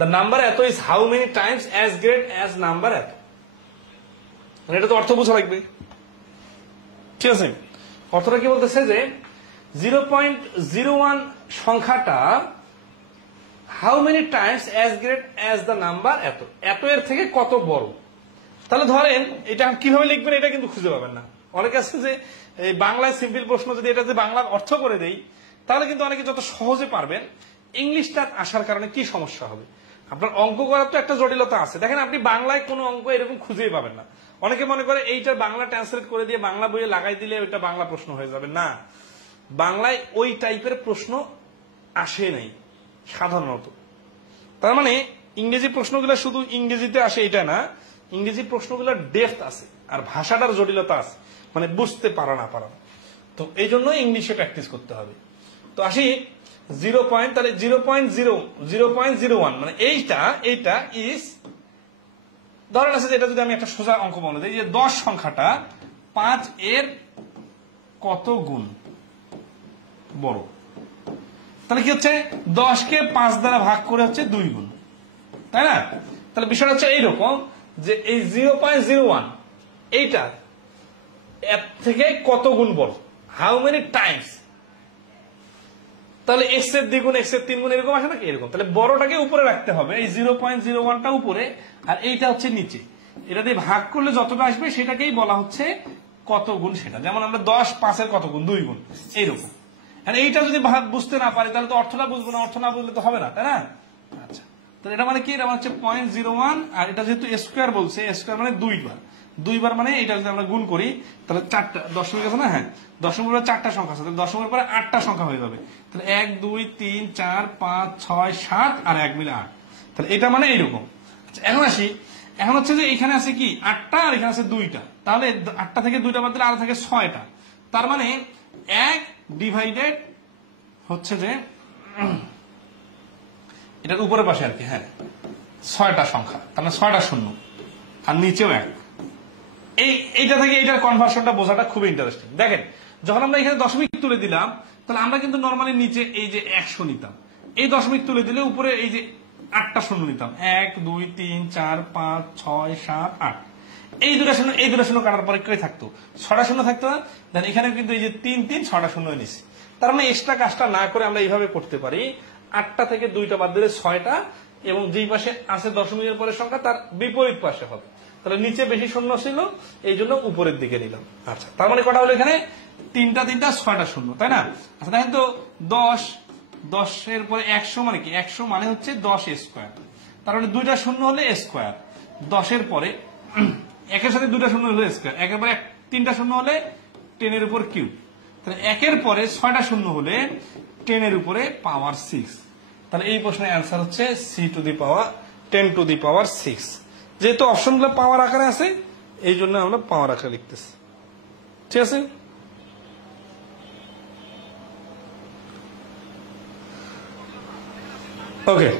দ্য নাম্বার এত is how many Times as great as number এত, মানে এটা তো অর্থ বোঝা লাগবে, ঠিক আছে। অর্থটা কি বলতেছে যে 0.01 সংখ্যাটা how many Times as great as the number এত, এত এর থেকে কত বড়। তাহলে ধরেন এটা কিভাবে লিখবেন এটা কিন্তু খুঁজে পাবেন না। অনেকে আছে যে এই বাংলায় সিম্পল প্রশ্ন যদি এটা যে বাংলা অর্থ করে দেই তাহলে কিন্তু অনেকে যত সহজে পারবেন, ইংলিশটা আসার কারণে কি সমস্যা হবে। আপনার অঙ্ক করার তো একটা জটিলতা আছে। দেখেন আপনি বাংলায় কোনো অঙ্ক এরকম খুঁজেই পাবেন না। অনেকে মনে করে এইটা বাংলা ট্রান্সলেট করে দিয়ে বাংলা বইয়ে লাগাই দিলে ওইটা বাংলা প্রশ্ন হয়ে যাবে। না, বাংলায় ওই টাইপের প্রশ্ন আসে নাই সাধারণত। তার মানে ইংরেজি প্রশ্নগুলো শুধু ইংরেজিতে আসে এটা না, ইংরেজি প্রশ্নগুলোর ডেপথ আছে আর ভাষাটার জটিলতা আছে, মানে বুঝতে পারা না পারা। তো এই জন্য ইংলিশে প্র্যাকটিস করতে হবে। তো আসি 0 পয়েন্ট, তাহলে 0.01 মানে এইটা ইজ, ধরেন আছে যে এটা যদি আমি একটা সোজা অঙ্ক বলে দিই যে 10 সংখ্যাটা 5 এর কত গুণ বড়। তাহলে কি হচ্ছে 10 কে 5 দ্বারা ভাগ করে হচ্ছে 2 গুণ, তাই না? তাহলে বিষয়টা হচ্ছে এইরকম যে এই 0.01 এইটা এর থেকে কত গুণ বড়, হাউ মেনি টাইমস। তাহলে এক্স এর দ্বিগুণ, এক্স এর 3 গুণ এরকম আসে নাকি? এরকম। তাহলে বড়টাকে উপরে রাখতে হবে, এই 0.01টা উপরে আর এইটা হচ্ছে নিচে। এটা দিয়ে ভাগ করলে যতটা আসবে সেটাকেই বলা হচ্ছে কত গুণ সেটা। যেমন আমরা 10 5 এর কত গুণ, 2 গুণ, এইরকম। আর এইটা যদি বুঝতে না পারি তাহলে তো অর্থটা বুঝবো না, অর্থ না বুঝলে তো হবে না, তাই না? আচ্ছা, তো এটা মানে কি? এটা হচ্ছে 0.01 আর এটা যেহেতু স্কোয়ার বলছে, স্কোয়ার মানে 2 বার মানে এটা যদি আমরা গুণ করি তাহলে 4টা দশমিক আছে না, হ্যাঁ দশমিকের পরে 4টা সংখ্যা আছে, তাহলে দশমিকের পরে 8টা সংখ্যা হয়ে যাবে। তাহলে 1 2 3 4 5 6 7 আর 1 মিলে 8। তাহলে এটা মানে এইরকম। আচ্ছা, এখন আসি, এখন হচ্ছে যে এখানে আছে কি 8টা আর এখানে আছে 2টা, তাহলে 8টা থেকে 2টা বাদ দিলে আরো থাকে 6টা। তার মানে 1 ডিভাইডেড হচ্ছে যে এটার উপরের পাশে আর কি, হ্যাঁ 6টা সংখ্যা, তার মানে 6টা শূন্য আর নিচেও 1। এইটা থেকে এইটার কনভার্সনটা বোঝাটা খুবই ইন্টারেস্টিং। দেখেন যখন আমরা এখানে দশমিক তুলে দিলাম তাহলে আমরা কিন্তু নর্মালি নিচে এই যে 100 নিতাম, এই দশমিক তুলে দিলে উপরে এই যে 8টা শূন্য নিতাম, 1 2 3 4 5 6 7 8। এই দুটা শূন্য কাটার পরে কে থাকতো? 6টা শূন্য থাকতো না। দেন এখানে কিন্তু এই যে 3 3 6টা শূন্য নিছি। তার মানে এক্সট্রা কাজটা না করে আমরা এইভাবে করতে পারি, 8টা থেকে 2টা বাদ দিলে 6টা, এবং যেই পাশে আছে দশমিকের পরের সংখ্যা তার বিপরীত পাশে হবে। তাহলে নিচে বেশি শূন্য ছিল এই জন্য উপরের দিকে নিলাম। আচ্ছা, তার মানে কটা হলো এখানে? 3টা 6টা শূন্য, তাই না? আচ্ছা দেখেন তো 10 এর পরে 100 মানে কি? 100 মানে হচ্ছে 10 স্কোয়ার, তার মানে 2টা শূন্য হলে স্কোয়ার। 10 এর পরে একের সাথে 2টা শূন্য হলে স্কোয়ার, একের পরে 3টা শূন্য হলে 10 এর উপর কিউব। তাহলে একের পরে 6টা শূন্য হলে 10 এর উপরে পাওয়ার 6। তাহলে এই প্রশ্নের অ্যান্সার হচ্ছে C10 to the power 6। যেহেতু অপশনগুলো পাওয়ার আকারে আছে এই জন্য আমরা পাওয়ার আকারে লিখতেছি, ঠিক আছে? ওকে,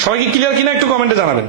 সবাই কি ক্লিয়ার কিনা একটু কমেন্টে জানাবেন।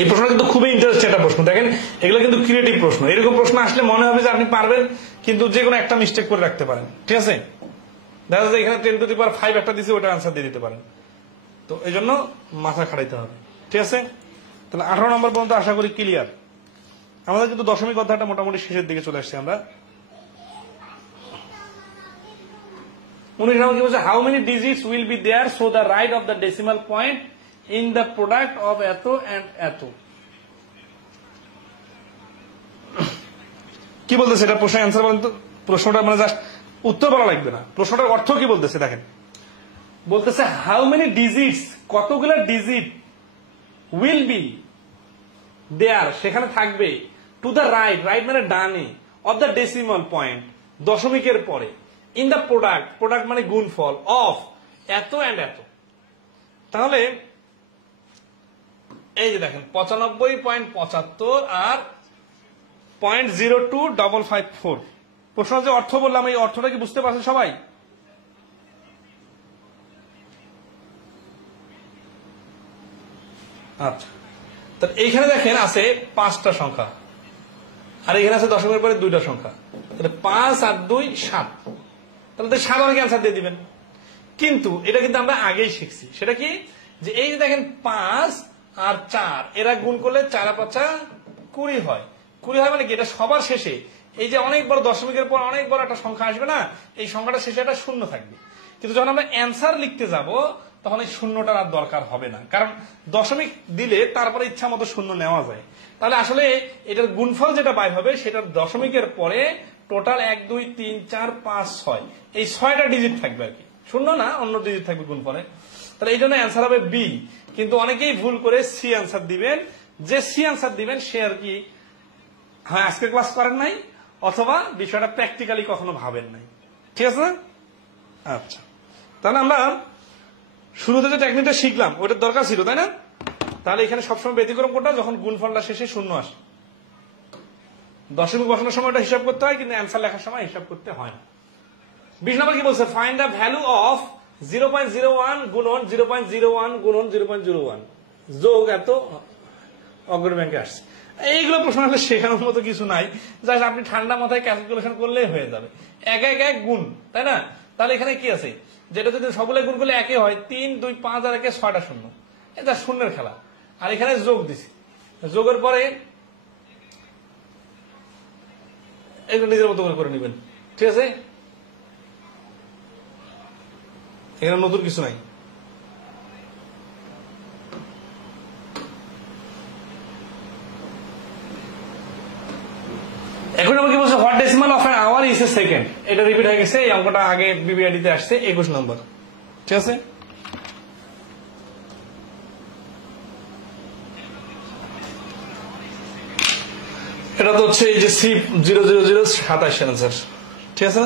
এই প্রশ্নটা কিন্তু খুবই ইন্টারেস্টিং একটা প্রশ্ন। দেখেন এগুলো কিন্তু ক্রিয়েটিভ প্রশ্ন, এরকম প্রশ্ন আসলে মনে হবে যে আপনি পারবেন, কিন্তু যে কোনো একটা মিস্টেক করে রাখতে পারেন। ঠিক আছে, দেখা যায় এখানে 10 টু দি পাওয়ার 5 একটা দিচ্ছে, ওটা আনসার দিয়ে দিতে পারেন। তো এই জন্য মাথা খাটাইতে হবে। ঠিক আছে, তাহলে 18 নম্বর পর্যন্ত আশা করি ক্লিয়ার। আমাদের কিন্তু দশমিক অধ্যায়টা মোটামুটি শেষের দিকে চলে আসছে আমরা। 19 নম্বর কি বলছে, how many digits will be there so the right of the decimal point in the product of এত এন্ড এত। কি বলতেছে এটা প্রশ্ন অ্যান্সার বলেন তো। প্রশ্নটা মানে জাস্ট উত্তর বলা লাগবে না, প্রশ্নটার অর্থ কি বলতেছে দেখেন। বলতেছে হাউ মেনি ডিজিটস, কতগুলো ডিজিট, উইল বি দেয়ার সেখানে থাকবে, টু দ্য রাইট, রাইট মানে ডানে, অফ দ্য ডেসিমাল পয়েন্ট দশমিকের পরে, ইন দ্য প্রোডাক্ট, প্রোডাক্ট মানে গুণফল, অফ এত এন্ড এত। তাহলে এই যে দেখেন 95.75 আর 0.02554, প্রশ্ন যে অর্থ বললাম এই অর্থটা কি বুঝতে পারছেন সবাই? আচ্ছা, তো এইখানে দেখেন আছে 5টা সংখ্যা, আর এখানে আছে দশমিকের পরে 2টা সংখ্যা, তাহলে 5 আর 2 7, তাহলে তো 7 অনেকে অ্যান্সার দিয়ে দিবেন। কিন্তু এটা কিন্তু আমরা আগেই শিখছি, সেটা কি যে এই যে দেখেন 5 আর 4 এরা গুণ করলে 4 আর 5 20 হয়। 20 হয় মানে কি, এটা সবার শেষে এই যে অনেক বড় দশমিকের পর অনেক বড় একটা সংখ্যা আসবে না, এই সংখ্যাটা শেষে একটা শূন্য থাকবে। কিন্তু যখন আমরা অ্যান্সার লিখতে যাব তখন এই শূন্যটার আর দরকার হবে না, কারণ দশমিক দিলে তারপরে ইচ্ছা মতো শূন্য নেওয়া যায়। তাহলে আসলে এটার গুণফল যেটা বাইর হবে সেটার দশমিকের পরে টোটাল 1 2 3 4 5 6 এই 6টা ডিজিট থাকবে আর কি, শূন্য না, অন্য ডিজিট থাকবে গুণফলে। তাহলে এই জন্য অ্যান্সার হবে বি। কিন্তু অনেকেই ভুল করে সি অ্যান্সার দিবেন, যে সি অ্যান্সার দিবেন সে আর কি হ্যাঁ আজকে ক্লাস করেন নাই, অথবা বিষয়টা প্র্যাকটিক্যালি কখনো ভাবেন নাই। ঠিক আছে, আচ্ছা তাহলে আমরা শুরুতে যে টেকনিকটা শিখলাম ওটার দরকার ছিল, তাই না? তাহলে এখানে সবসময় ব্যতিক্রম কোনটা, যখন গুণফলটা শেষে শূন্য আসে। দশমিক বসানোর সময়টা হিসাব করতে হয়, কিন্তু অ্যান্সার লেখার সময় হিসাব করতে হয় না। 20 নম্বর কি বলছে, ফাইন্ড দ্য ভ্যালু অফ 0.01 গুণন 0.01 গুণন 0.01 যোগ এত অগ্রণী ব্যাংকে আসছে। এইগুলো প্রশ্ন আসলে শেখানোর মতো কিছু নাই, জাস্ট আপনি ঠান্ডা মাথায় ক্যালকুলেশন করলেই হয়ে যাবে। 1 1 1 গুণ, তাই না? তাহলে এখানে কি আছে, যেটা যদি সবগুলো গুণ করলে 1 হয়, 3 2 5 আর 1 6টা শূন্য, এটা শূন্যের খেলা। আর এখানে যোগ দিছি, যোগের পরে এগুলো নিজের মতো করে নেবেন। ঠিক আছে, এখানে নতুন কিছু নাই। এখন আমাকে বলছে what decimal of an hour is a second. এটা রিপিট হয়ে গেছে, এই অঙ্কটা আগে বিবিআইডিতে আসছে 21 নম্বর। ঠিক আছে, এটা তো হচ্ছে এই যে সি 00027 আনসার। ঠিক আছে,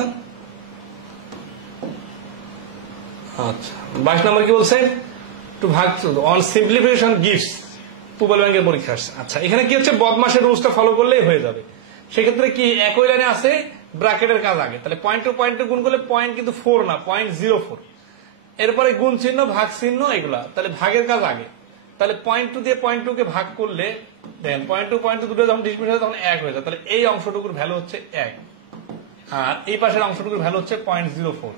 আচ্ছা 22 নম্বর কি বলছে, টু ভাগ অন সিম্পলিফিকেশন গিভস, পূবাল ব্যাংকের পরীক্ষা আসছে। আচ্ছা এখানে কি হচ্ছে, বদমাসের রুলসটা ফলো করলেই হয়ে যাবে। সেক্ষেত্রে কি একই লাইনে আছে ব্র্যাকেটের কাজ আগে, তাহলে পয়েন্ট টু পয়েন্ট গুণ করলে পয়েন্ট কিন্তু 4 না, 0.04, এরপরে গুণ চিহ্ন ভাগ চিহ্ন এগুলা, তাহলে ভাগের কাজ আগে। তাহলে 0.2 দিয়ে 0.2 কে ভাগ করলে দেন 0.2 দুটো যখন ডিসমিস হয় তখন 1 হয়ে যায়, তাহলে এই অংশটুকুর ভ্যালু হচ্ছে 1, আর এই পাশের অংশটুকুর ভ্যালু হচ্ছে 0.04।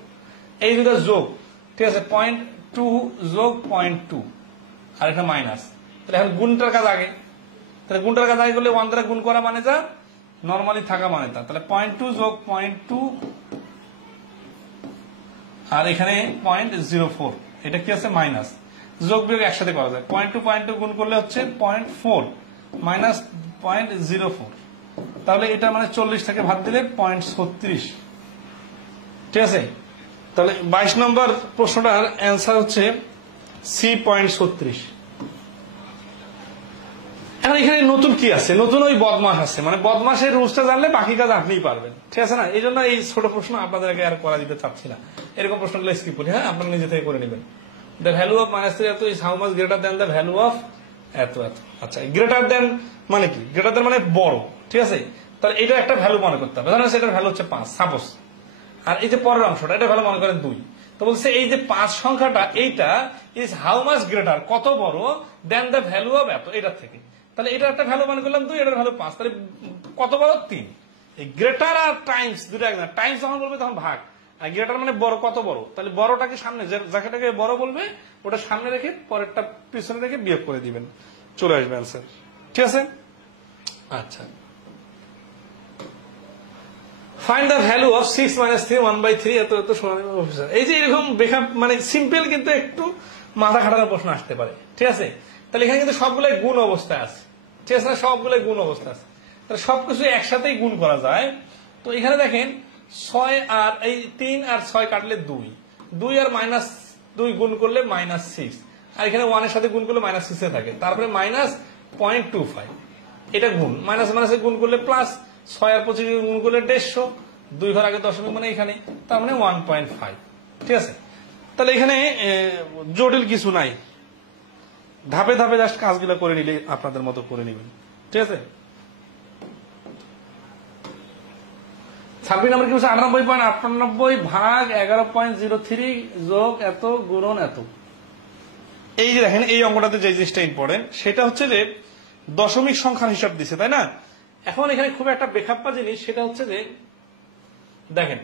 এই দুটো যোগ, ঠিক আছে, 0.2 যোগ 0.2 আর এটা মাইনাস, তাহলে এখন গুণটার কাজ আগে। তাহলে গুণটার কাজ আগে করলে 1 দ্বারা গুণ করা মানে যা, নর্মালি থাকা মানে তা। তাহলে 0.2 যোগ 0.2 আর এখানে 0.04, এটা কি আছে মাইনাস, যোগ বিয়োগ একসাথে করা যায়। 0.2 গুণ করলে হচ্ছে 0.4 মাইনাস 0.04, তাহলে এটা মানে 40 থেকে ভাগ দিলে 0.36। ঠিক আছে, তাহলে 22 নম্বর প্রশ্নটার অ্যান্সার হচ্ছে সি 0.36। এখন এখানে নতুন কি আছে, নতুন ওই বদমাস আছে, মানে বদমাসের রুলসটা জানলে বাকি কাজ আপনিই পারবেন। ঠিক আছে না, এই জন্য এই ছোট প্রশ্ন আপনাদেরকে আর করা দিতে চাচ্ছি না, এরকম প্রশ্নগুলো স্কিপ করি। হ্যাঁ, আপনারা নিজে থেকে করে নেবেন। দ্য ভ্যালু অফ -3 এত is how much greater than the value of এত এত। আচ্ছা, গ্রেটার দেন মানে কি, গ্রেটার দেন মানে বড়। ঠিক আছে, তাহলে এটা একটা ভ্যালু মনে করতে হবে, ধরেন এটার ভ্যালু হচ্ছে 5 সাপোজ, আর এই যে পরের অংশটা এটা ভ্যালু মনে করেন 2। তো বলছে এই যে 5 সংখ্যাটা এইটা ইজ হাউ মাচ গ্রেটার, কত বড়, দেন দ্য ভ্যালু অফ এত, এটার থেকে। তাহলে এটা একটা ভ্যালু মান করলাম 2, এটার ভ্যালু 5, তাহলে কত বড় 3। এই গ্রেটার আর টাইমস দুটো এক না, টাইমস যখন বলবে তখন ভাগ, আর গ্রেটার মানে বড়, কত বড়, তাহলে বড়টাকে সামনে, যাকে বড় বলবে ওটা সামনে রেখে পরেরটা পিছনে রেখে বিয়োগ করে দিবেন, চলে আসবে অ্যান্সার। ঠিক আছে? আচ্ছা, ফাইন্ড দ্য ভ্যালু অফ 6 - 3 1/3 এত এত সমান অফিসার। এই যে এরকম মানে সিম্পল কিন্তু একটু মাথা খাটানোর প্রশ্ন আসতে পারে। ঠিক আছে? তাহলে এখানে কিন্তু সবগুলোই গুণ অবস্থায় আছে। ঠিক আছে না? সবগুলোই গুণ অবস্থা আছে, তাহলে সবকিছু একসাথেই গুণ করা যায়। তো এখানে দেখেন 6 আর এই 3 আর 6 কাটলে 2 আর -2 গুণ করলে -6, আর এখানে 1 এর সাথে গুণ করলে -6 এ থাকে, তারপরে -0.25 এটা গুণ, মাইনাস মাইনাসে গুণ করলে প্লাস, 6 আর 25 গুণ করলে 150, 2 ঘর আগে দশমিক মানে এখানে, তার মানে 1.5। ঠিক আছে? তাহলে এখানে জটিল কিছু নাই, ধাপে ধাপে জাস্ট কাজগুলো করে নিলে আপনাদের মতো করে নিবেন। ঠিক আছে? 26 নম্বর কি বলছে? 98.98 ভাগ 11.03 যোগ এত গুণন এত। এই যে দেখেন এই অঙ্কটাতে যে জিনিসটা ইম্পর্টেন্ট সেটা হচ্ছে যে দশমিক সংখ্যার হিসাব দিছে, তাই না? এখন এখানে খুব একটা বেখাপ্পা জিনিস, সেটা হচ্ছে যে দেখেন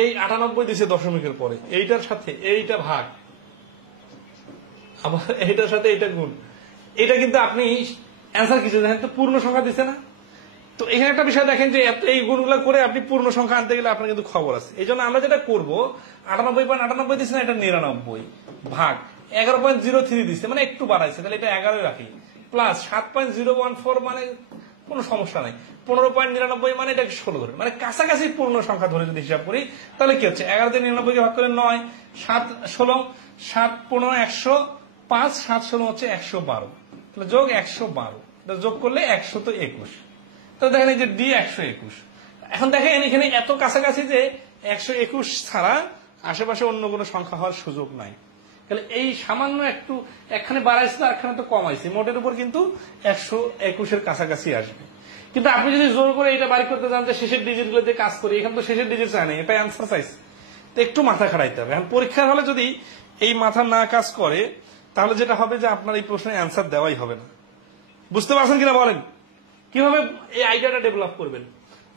এই 98 দিছে দশমিকের পরে, এইটার সাথে এইটা ভাগ, আবার এইটার সাথে এইটা গুণ, এটা কিন্তু আপনি অ্যান্সার কিছু দেখেন তো পূর্ণ সংখ্যা দিছে না? তো এখানে একটা বিষয় দেখেন যে এই গুণগুলো করে আপনি পূর্ণ সংখ্যা আনতে গেলে আপনার কিন্তু খবর আছে। এই জন্য আমরা যেটা করবো, 98.98 দিচ্ছে না, এটা 99 ভাগ 11.03 দিচ্ছে, মানে একটু বাড়াইছে, তাহলে এটা 11 রাখি, প্লাস 7.014 মানে কোনো সমস্যা নাই, 15.99 মানে এটা 16 ধরে, মানে কাছাকাছি পূর্ণ সংখ্যা ধরে যদি হিসাব করি, তাহলে কি হচ্ছে 11 দিয়ে 99 কে ভাগ করে 9, 7 16, 7 15 105, 7 16 হচ্ছে 112, তাহলে যোগ 112, যোগ করলে 100 তো 21, তো দেখেন এই যে ডি 121। এখন দেখেন এখানে এত কাছাকাছি যে 121 ছাড়া আশেপাশে অন্য কোনো সংখ্যা হওয়ার সুযোগ নাই, তাহলে এই সামান্য একটু একখানে বাড়াইছে আর একখানে তো কমাইছে, মোটের উপর কিন্তু 121 কাছাকাছি আসবে। কিন্তু আপনি যদি জোর করে এটা বাড়ি করতে চান যে শেষের ডিজিট গুলো দিয়ে কাজ করি, এখানে তো শেষের ডিজিট চায় না, এটা অ্যান্সার চাইছে, তো একটু মাথা খাটাইতে হবে। এখন পরীক্ষার হলে যদি এই মাথা না কাজ করে, তাহলে যেটা হবে যে আপনার এই প্রশ্নের অ্যান্সার দেওয়াই হবে না। বুঝতে পারছেন কিনা বলেন? কিভাবে এই আইডিয়াটা ডেভেলপ করবেন?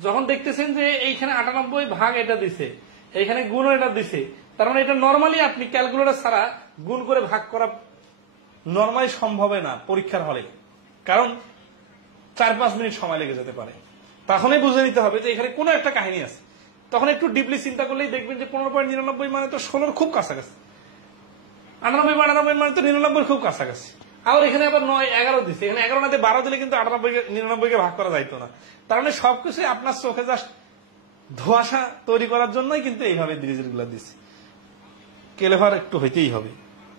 যখন দেখতেছেন যে এইখানে 98 ভাগ এটা দিছে, এইখানে গুণ এটা দিছে, তার মানে এটা নর্মালি আপনি ক্যালকুলেটর ছাড়া গুণ করে ভাগ করা নর্মালি সম্ভব না পরীক্ষার হলে, কারণ 4-5 মিনিট সময় লেগে যেতে পারে। তখনই বুঝে নিতে হবে যে এখানে কোনো একটা কাহিনী আছে। তখন একটু ডিপলি চিন্তা করলেই দেখবেন যে 15.99 মানে তো 16 খুব কাছাকাছি, 98 মানে তো 99 খুব কাছাকাছি, আর এখানে আবার 9 11 দিচ্ছে, এখানে 11 না দিয়ে 12 দিলে কিন্তু 99 কে ভাগ করা যাইতো না। তার মানে সবকিছু আপনার চোখে জাস্ট ধোঁয়াশা তৈরি করার জন্যই কিন্তু এইভাবে ডিজিট গুলা দিচ্ছে। ক্লেভার একটু হইতেই হবে,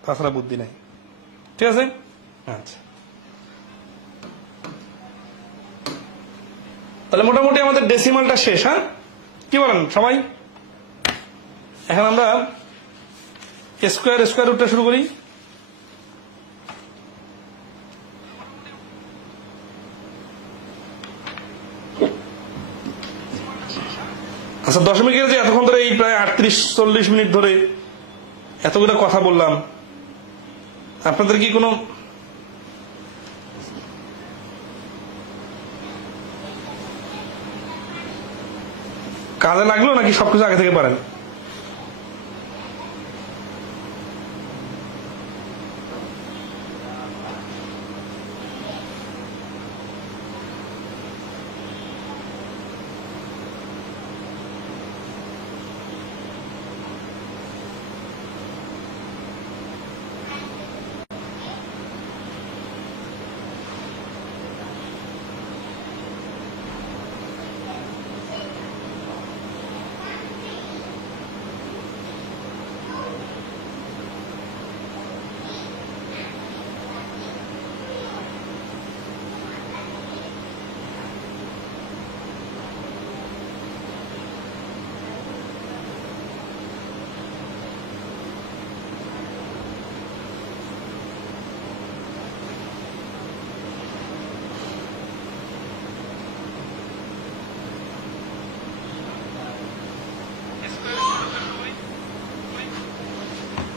তাছাড়া বুদ্ধি নাই। ঠিক আছে? আচ্ছা, তাহলে মোটামুটি আমাদের ডেসিমালটা শেষ। হ্যাঁ, কি বলেন সবাই? এখন আমরা স্কোয়ার রুটটা শুরু করি। আচ্ছা, দশমিকের যে এতক্ষণ ধরে এই প্রায় 38-40 মিনিট ধরে এতগুলো কথা বললাম, আপনাদের কি কোনো কাজে লাগলো নাকি সবকিছু আগে থেকে পারেন?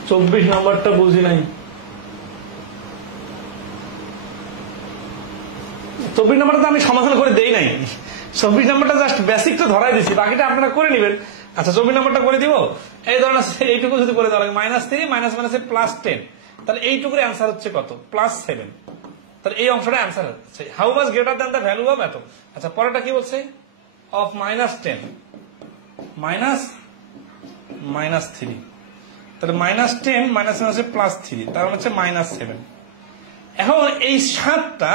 চব্বিশ নাম্বারটা বুঝি নাই। 24 নাম্বারটা আমি সমাধান করে দেই নাই, 24 নাম্বারটা জাস্ট বেসিকটা ধরাই দিছি, বাকিটা আপনারা করে নেবেন। আচ্ছা 24 নাম্বারটা করে দিব। এই ধরেন এইটুকু যদি করে দেওয়া লাগে -3 মাইনাস মাইনাসে +10, তাহলে এইটুকুর অ্যান্সার হচ্ছে কত? +7। তাহলে এই অংশটা অ্যান্সার হচ্ছে how much greater than the value of এত। আচ্ছা পরেরটা কি বলছে? অফ -10 -3, তাহলে -10 মাইনাস মাইনাসে +3, তার মানে হচ্ছে -7। এখন এই 7টা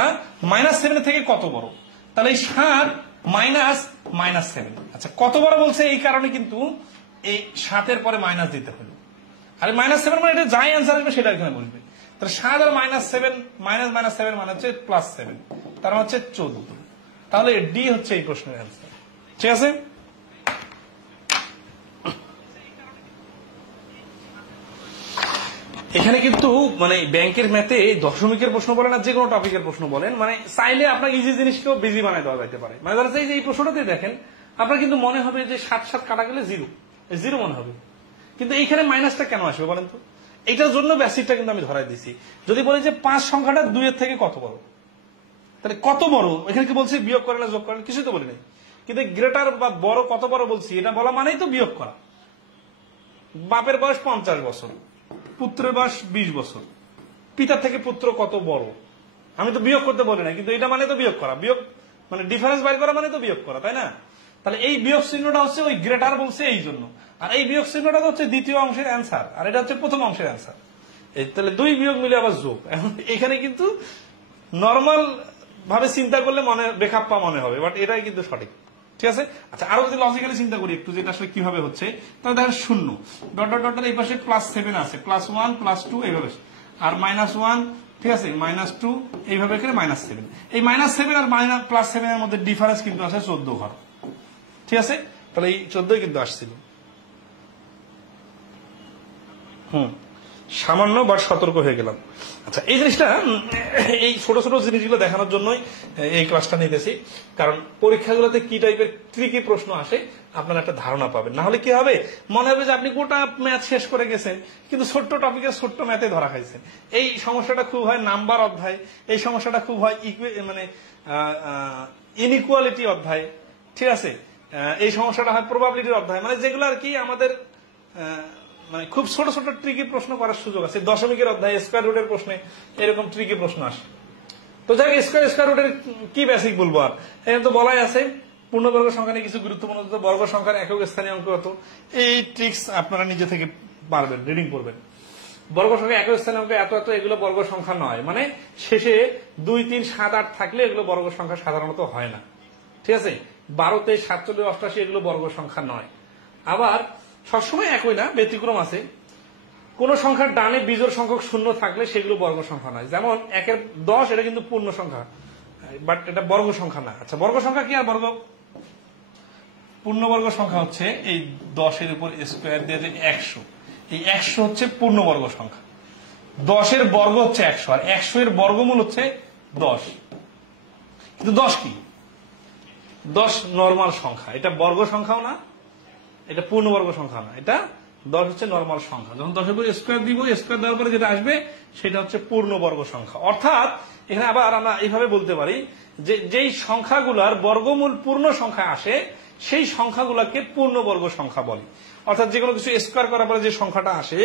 -7 থেকে কত বড়? তাহলে এই 7 -7। আচ্ছা কত বড় বলছে, এই কারণে কিন্তু এই 7-এর পরে মাইনাস দিতে হলো। আরে -7 মানে এটা যাই অ্যান্সার আসবে সেটা এখানে বসবে। তাহলে 7 আর -7 -7 মানে হচ্ছে +7, তার মানে হচ্ছে 14। তাহলে ডি হচ্ছে এই প্রশ্নের অ্যান্সার। ঠিক আছে, এখানে কিন্তু মানে ব্যাংকের ম্যাথে দশমিকের প্রশ্ন বলেন আর যে কোনো টপিকের প্রশ্ন বলেন, মানে চাইলে আপনার ইজি জিনিসকেও বিজি বানায় দেওয়া যেতে পারে। মানে ধরা যায় যে এই প্রশ্নটাতে দেখেন আপনার কিন্তু মনে হবে যে 7 কাটা গেলে 0 মনে হবে, কিন্তু এইখানে মাইনাসটা কেন আসবে বলেন তো? এইটার জন্য বেসিকটা কিন্তু আমি ধরাই দিছি। যদি বলি যে 5 সংখ্যাটা 2 এর থেকে কত বড়, তাহলে কত বড় এখানে কি বলছি? বিয়োগ করে না যোগ করে, কিছুই তো বলি নাই। কিন্তু গ্রেটার বা বড় কত বড় বলছি, এটা বলা মানেই তো বিয়োগ করা। বাপের বয়স 50 বছর, পুত্রের বয়স 20 বছর, পিতার থেকে পুত্র কত বড়, আমি তো বিয়োগ করতে বলি না, কিন্তু এটা মানে তো বিয়োগ করা। বিয়োগ মানে ডিফারেন্স বাইর করা মানে তো বিয়োগ করা, তাই না? তাহলে এই বিয়োগ চিহ্নটা হচ্ছে ওই গ্রেটার বলছে এই জন্য, আর এই বিয়োগ চিহ্নটা হচ্ছে দ্বিতীয় অংশের অ্যান্সার, আর এটা হচ্ছে প্রথম অংশের অ্যান্সার। এই তাহলে দুই বিয়োগ মিলে আবার যোগ। এখন এখানে কিন্তু নর্মাল ভাবে চিন্তা করলে মনে বেখাপ্পা মনে হবে, বাট এটাই কিন্তু সঠিক। ঠিক আছে, আচ্ছা আরো যদি লজিক্যালি চিন্তা করি একটু, যেটা আসলে কিভাবে হচ্ছে, তাহলে দেখেন 0 ডট ডট ডট এই পাশে +7 আছে, +1 +2 এইভাবে, আর -1, ঠিক আছে, -2 এইভাবে এখানে -7। এই -7 আর +7 এর মধ্যে ডিফারেন্স কিন্তু আছে 14 ঘর। ঠিক আছে, তাহলে এই 14 কিন্তু আসছিল। সামান্য বা সতর্ক হয়ে গেলাম। আচ্ছা এই জিনিসটা, এই ছোট ছোট জিনিসগুলো দেখানোর জন্যই এই ক্লাসটা নিতেছি, কারণ পরীক্ষাগুলোতে কি টাইপের ট্রিকি প্রশ্ন আসে আপনারা একটা ধারণা পাবেন। না হলে কি হবে, মনে হবে যে আপনি গোটা ম্যাথ শেষ করে গেছেন কিন্তু ছোট্ট টপিকের ছোট্ট ম্যাথে ধরা খাইছেন। এই সমস্যাটা খুব হয় নাম্বার অধ্যায়, এই সমস্যাটা খুব হয় মানে ইনইকুয়ালিটি অধ্যায়, ঠিক আছে, এই সমস্যাটা হয় প্রবাবিলিটির অধ্যায়, মানে যেগুলো আর কি আমাদের মানে খুব ছোট ছোট ট্রিকি প্রশ্ন করার সুযোগ আছে। দশমিকের অধ্যায় স্কয়ার রুটের প্রশ্নে এরকম ট্রিকি প্রশ্ন আসে। তো যাই স্কয়ার রুটের কি বেসিক বলবো, আর এখানে তো বলাই আছে পূর্ণবর্গ সংখ্যা নিয়ে কিছু গুরুত্বপূর্ণ বর্গ সংখ্যার একক স্থানীয় অঙ্ক কত, এই ট্রিক্স আপনারা নিজে থেকে পারবেন, রিডিং করবেন। বর্গ সংখ্যা একক স্থানীয় অঙ্ক এত এত, এগুলো বর্গ সংখ্যা নয়, মানে শেষে 2, 3, 7, 8 থাকলে এগুলো বর্গ সংখ্যা সাধারণত হয় না। ঠিক আছে, 12, 23, 47, 88 এগুলো বর্গ সংখ্যা নয়। আবার সবসময় একই না, ব্যতিক্রম আছে। কোন সংখ্যার ডানে বিজোড় সংখ্যক 0 থাকলে সেগুলো বর্গ সংখ্যা নয়। যেমন 1 এর 10 এটা কিন্তু পূর্ণ সংখ্যা, বাট এটা বর্গ সংখ্যা না। আচ্ছা বর্গ সংখ্যা কি আর বর্গ? পূর্ণবর্গ সংখ্যা হচ্ছে এই 10 এর উপর স্কোয়ার দিয়ে 100, এই 100 হচ্ছে পূর্ণবর্গ সংখ্যা। 10 এর বর্গ হচ্ছে 100, আর 100 এর বর্গমূল হচ্ছে 10। কিন্তু 10 কি? 10 নরমাল সংখ্যা, এটা বর্গ সংখ্যাও না, এটা পূর্ণবর্গ সংখ্যা না, এটা 10 হচ্ছে নরমাল সংখ্যা। যখন 10 এর উপর স্কোয়ার দিব, স্কোয়ার দেওয়ার পরে যেটা আসবে সেটা হচ্ছে পূর্ণবর্গ সংখ্যা। অর্থাৎ এখানে আবার আমরা এইভাবে বলতে পারি যে যেই সংখ্যাগুলার বর্গমূল পূর্ণ সংখ্যা আসে সেই সংখ্যাগুলোকে পূর্ণবর্গ সংখ্যা বলে। অর্থাৎ যে কোনো কিছু স্কোয়ার করার পরে যে সংখ্যাটা আসে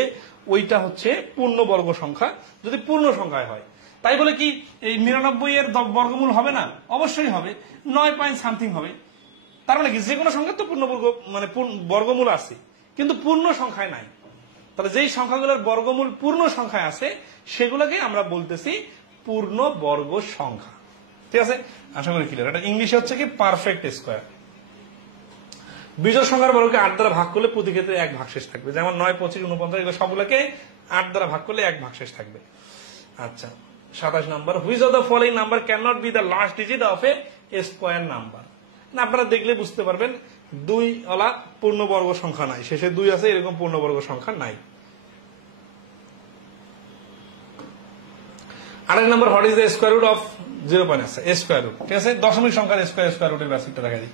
ওইটা হচ্ছে পূর্ণবর্গ সংখ্যা, যদি পূর্ণ সংখ্যায় হয়। তাই বলে কি এই 99 এর বর্গমূল হবে না? অবশ্যই হবে, 9 পয়েন্ট সামথিং হবে। তার মানে কি যে কোনো সংখ্যা তো পূর্ণবর্গ মানে বর্গমূল আছে, কিন্তু পূর্ণ সংখ্যায় নাই। তাহলে যেই সংখ্যাগুলোর বর্গমূল পূর্ণ সংখ্যায় আছে সেগুলোকে আমরা বলতেছি পূর্ণ বর্গ সংখ্যা। ঠিক আছে, আশা করি ক্লিয়ার। এটা ইংলিশে হচ্ছে কি পারফেক্ট স্কোয়ার। বিজোড় সংখ্যার বর্গকে 8 দ্বারা ভাগ করলে প্রতি ক্ষেত্রে 1 ভাগশেষ থাকবে। যেমন 9, 25, 49 এগুলো সবগুলোকে 8 দ্বারা ভাগ করলে 1 ভাগশেষ থাকবে। আচ্ছা 27 নম্বর, which of the following number can not be the last digit of a square number. আপনারা দেখলে বুঝতে পারবেন 2 ওলা পূর্ণবর্গ সংখ্যা নাই, শেষে 2 আছে এরকম পূর্ণবর্গ সংখ্যা নাই। 8 নম্বর, what is the square root of 0 point আছে স্কোয়ার রুট। ঠিক আছে, দশমিক সংখ্যার স্কোয়ার রুটের বেসিকটা দেখা দিই।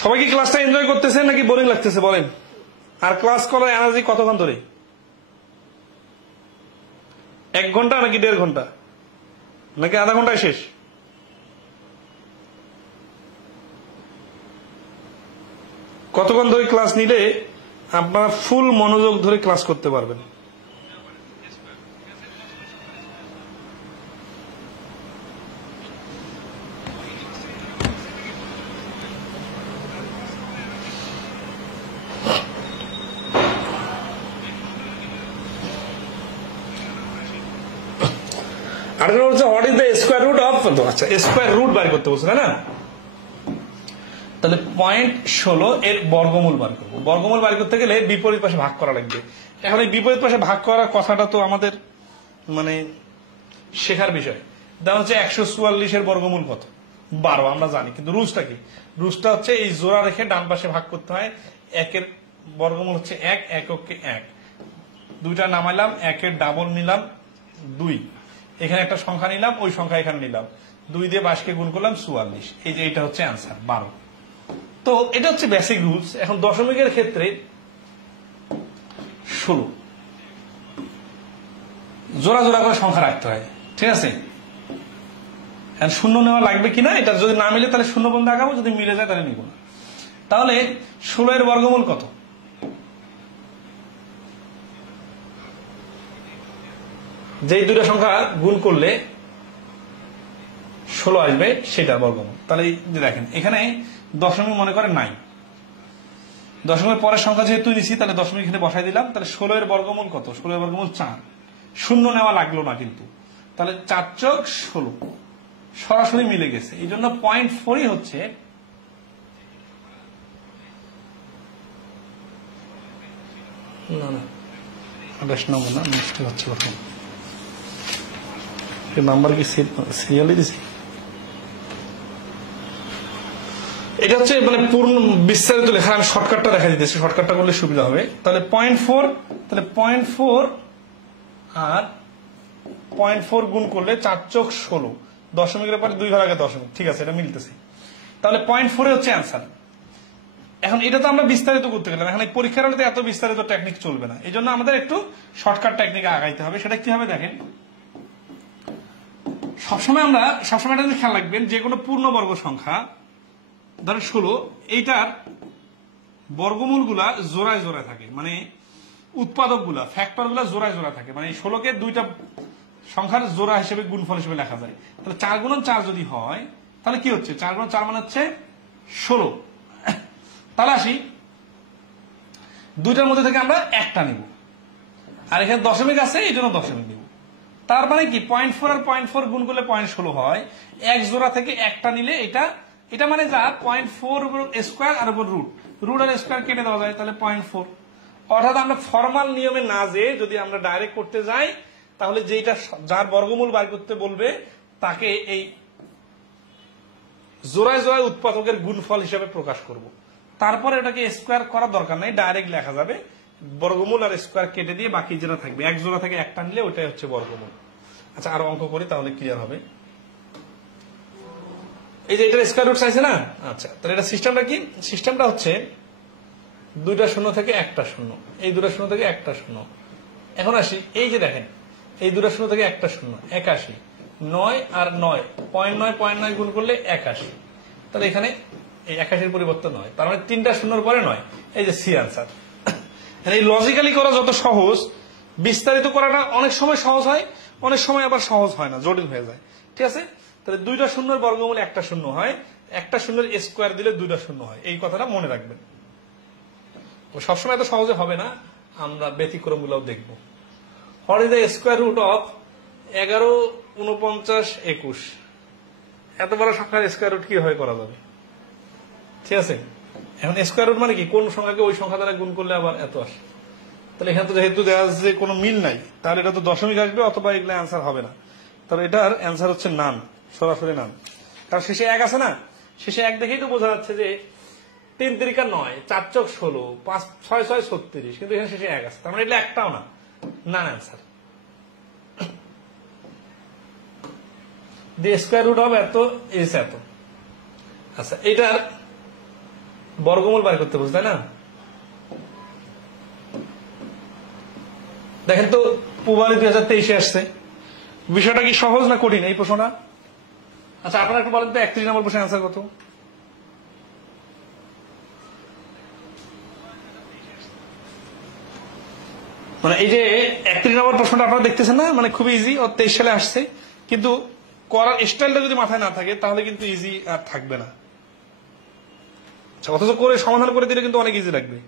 সবাই কি ক্লাসটা এনজয় করতেছেন নাকি বোরিং লাগতেছে বলেন? আর ক্লাস করার এনার্জি কতক্ষণ ধরে? 1 ঘন্টা নাকি 1.5 ঘন্টা? নাকি আধা ঘন্টায় শেষ? কতক্ষণ ধরে ক্লাস নিলে আপনারা ফুল মনোযোগ ধরে ক্লাস করতে পারবেন? আর হচ্ছে what is the square root of, আচ্ছা স্কোয়ার রুট বার করতে বলছে তাই না? তাহলে 0.16 এর বর্গমূল বার করবো। বর্গমূল বার করতে গেলে বিপরীত পাশে ভাগ করা লাগবে। এখন এই বিপরীত পাশে ভাগ করার কথাটা তো আমাদের মানে শেখার বিষয়। যেমন হচ্ছে 144 এর বর্গমূল কত? 12, আমরা জানি, কিন্তু রুলসটা কি? রুলসটা হচ্ছে এই জোড়া রেখে ডান পাশে ভাগ করতে হয়। 1 এর বর্গমূল হচ্ছে 1, এককে 1, 2টা নামাইলাম, 1 এর ডাবল নিলাম 2, এখানে একটা সংখ্যা নিলাম, ওই সংখ্যা এখানে নিলাম, 2 দিয়ে 22 গুণ করলাম 44। এই যে এটা হচ্ছে অ্যান্সার 12। তো এটা হচ্ছে বেসিক রুলস। এখন দশমিকের ক্ষেত্রে 16 জোড়া জোড়া করে সংখ্যা রাখতে হয়, ঠিক আছে? শূন্য নেওয়া লাগবে কিনা, এটা যদি না মিলে তাহলে শূন্য বন্ধ আগাবো, যদি মিলে যায় তাহলে নিব না। তাহলে 16 এর বর্গমূল কত? যেই দুটো সংখ্যা গুণ করলে 16 আসবে সেটার বর্গমূল। তাহলে দেখেন এখানে দশমিক মনে করে নাই, দশমিকের পরের সংখ্যা যেহেতু নিছি তাহলে দশমিক এখানে বসাই দিলাম। তাহলে 16 এর বর্গমূল কত? 16 এর বর্গমূল 4, শূন্য নেওয়া লাগলো না কিন্তু। তাহলে 4 যোগ 16 সরাসরি মিলে গেছে, এই জন্য 0.4 হচ্ছে না না 28 নম্বর না, মিস্টেক হচ্ছে প্রথম নাম্বার কি সিরিয়ালি দিছি। এটা হচ্ছে মানে পূর্ণ বিস্তারিত লেখা, আমি শর্টকাটটা দেখা দিতেছি, শর্টকাটটা করলে সুবিধা হবে। তাহলে 0.4, তাহলে 0.4 আর 0.4 গুণ করলে 4 যোগ 16, দশমিকের পরে 2 ঘর আগে দশমিক, ঠিক আছে, এটা মিলতেছে। তাহলে 0.4 হচ্ছে অ্যান্সার। এখন এটা তো আমরা বিস্তারিত করতে গেলাম, এখন এই পরীক্ষার হলে এত বিস্তারিত টেকনিক চলবে না, এই জন্য আমাদের একটু শর্টকাট টেকনিকে আগাইতে হবে। সেটা কি হবে দেখেন, সবসময় এটা খেয়াল রাখবেন, যে কোনো পূর্ণবর্গ সংখ্যা ধরেন 16, এইটার বর্গমূল গুলা জোড়ায় জোড়ায় থাকে, মানে উৎপাদক গুলা ফ্যাক্টর গুলা জোড়ায় জোড়ায় থাকে, মানে 16কে দুইটা সংখ্যার জোড়া হিসেবে গুণফল হিসেবে লেখা যায়। তাহলে 4 গুণন 4 যদি হয় তাহলে কি হচ্ছে, 4 গুণন 4 মানে হচ্ছে 16। তাহলে আসি, দুইটার মধ্যে থেকে আমরা একটা নিব, আর এখানে দশমিক আছে এই জন্য দশমিক নিব। তার মানে কি 0.4 আর 0.4 গুণ করলে 0.16 হয়। এক জোড়া থেকে একটা নিলে এটা মানে যা 0.4 উপর স্কোয়ার আর উপর রুট আর স্কোয়ার কেটে দেওয়া যায়, তাহলে 0.4। অর্থাৎ আমরা ফর্মাল নিয়মে না যে যদি আমরা ডাইরেক্ট করতে যাই তাহলে যেটা যার বর্গমূল বার করতে বলবে তাকে এই জোড়ায় জোড়ায় উৎপাদকের গুণফল হিসেবে প্রকাশ করব। তারপরে এটাকে স্কোয়ার করার দরকার নেই, ডাইরেক্ট লেখা যাবে, বর্গমূল আর স্কোয়ার কেটে দিয়ে বাকি যেটা থাকবে এক জোড়া থেকে একটা নিলে ওটাই হচ্ছে বর্গমূল। আচ্ছা আরো অঙ্ক করি তাহলে ক্লিয়ার হবে। এই যে এটা স্কোয়ার রুট চাইছে না, আচ্ছা তাহলে এটা সিস্টেমটা কি? সিস্টেমটা হচ্ছে 2টা শূন্য থেকে একটা শূন্য, এই 2টা শূন্য থেকে একটা শূন্য। এখন আসি, এই যে দেখেন এই 2টা শূন্য থেকে একটা শূন্য, 81, 9 আর 9, 0.9 গুণ করলে 81, তাহলে এখানে এই 81 পরিবর্তন হয়, তার মানে 3টা শূন্যর পরে 9, এই যে সি আনসার। এই লজিক্যালি করা যত সহজ, বিস্তারিত করাটা অনেক সময় সহজ হয়, অনেক সময় আবার সহজ হয় না, জটিল হয়ে যায়, ঠিক আছে? তাহলে 2টা শূন্যের বর্গমূল একটা শূন্য হয়, একটা শূন্যের স্কোয়ার দিলে 2টা শূন্য হয়, এই কথাটা মনে রাখবেন। সবসময় এত সহজে হবে না, আমরা ব্যতিক্রম গুলাও দেখবো। What is the square root of 11, 49, 21? এত বড় সংখ্যার স্কোয়ার রুট কিভাবে করা যাবে? ঠিক আছে, এখন স্কোয়ার রুট মানে কি, কোন সংখ্যাকে ওই সংখ্যা দ্বারা গুণ করলে আবার এত আসে। তাহলে এখানে তো যেহেতু দেখা যাচ্ছে যে কোনো মিল নাই, তাহলে এটা তো দশমিক আসবে, অথবা এগুলো অ্যান্সার হবে না। তাহলে এটার অ্যান্সার হচ্ছে নান, সরাসরি নান। কারণ শেষে 1 আছে না, শেষে 1 দেখেই তো বোঝা যাচ্ছে যে 3 3 9, 4 4 16, 5 6 6 36, কিন্তু এখানে শেষে 1 আছে, তার মানে এটা একটাও না, নান অ্যান্সার। দি স্কোয়ার রুট হবে এত, ইস এত। আচ্ছা এটার বর্গমূল বার করতে বুঝতে, তাই না? দেখেন তো পুবালি 2023 আসছে, বিষয়টা কি সহজ না কঠিন এই প্রশ্নটা? আচ্ছা আপনারা একটু বলেন তো 31 নম্বর প্রশ্নের অ্যান্সার কত? মানে এই যে 31 নম্বর প্রশ্নটা আপনারা দেখতেছেন না, মানে খুবই ইজি, 23 সালে আসছে, কিন্তু করার স্টাইলটা যদি মাথায় না থাকে তাহলে কিন্তু ইজি আর থাকবে না। আচ্ছা অথচ করে সমাধান করে দিলে কিন্তু অনেক ইজি লাগবে।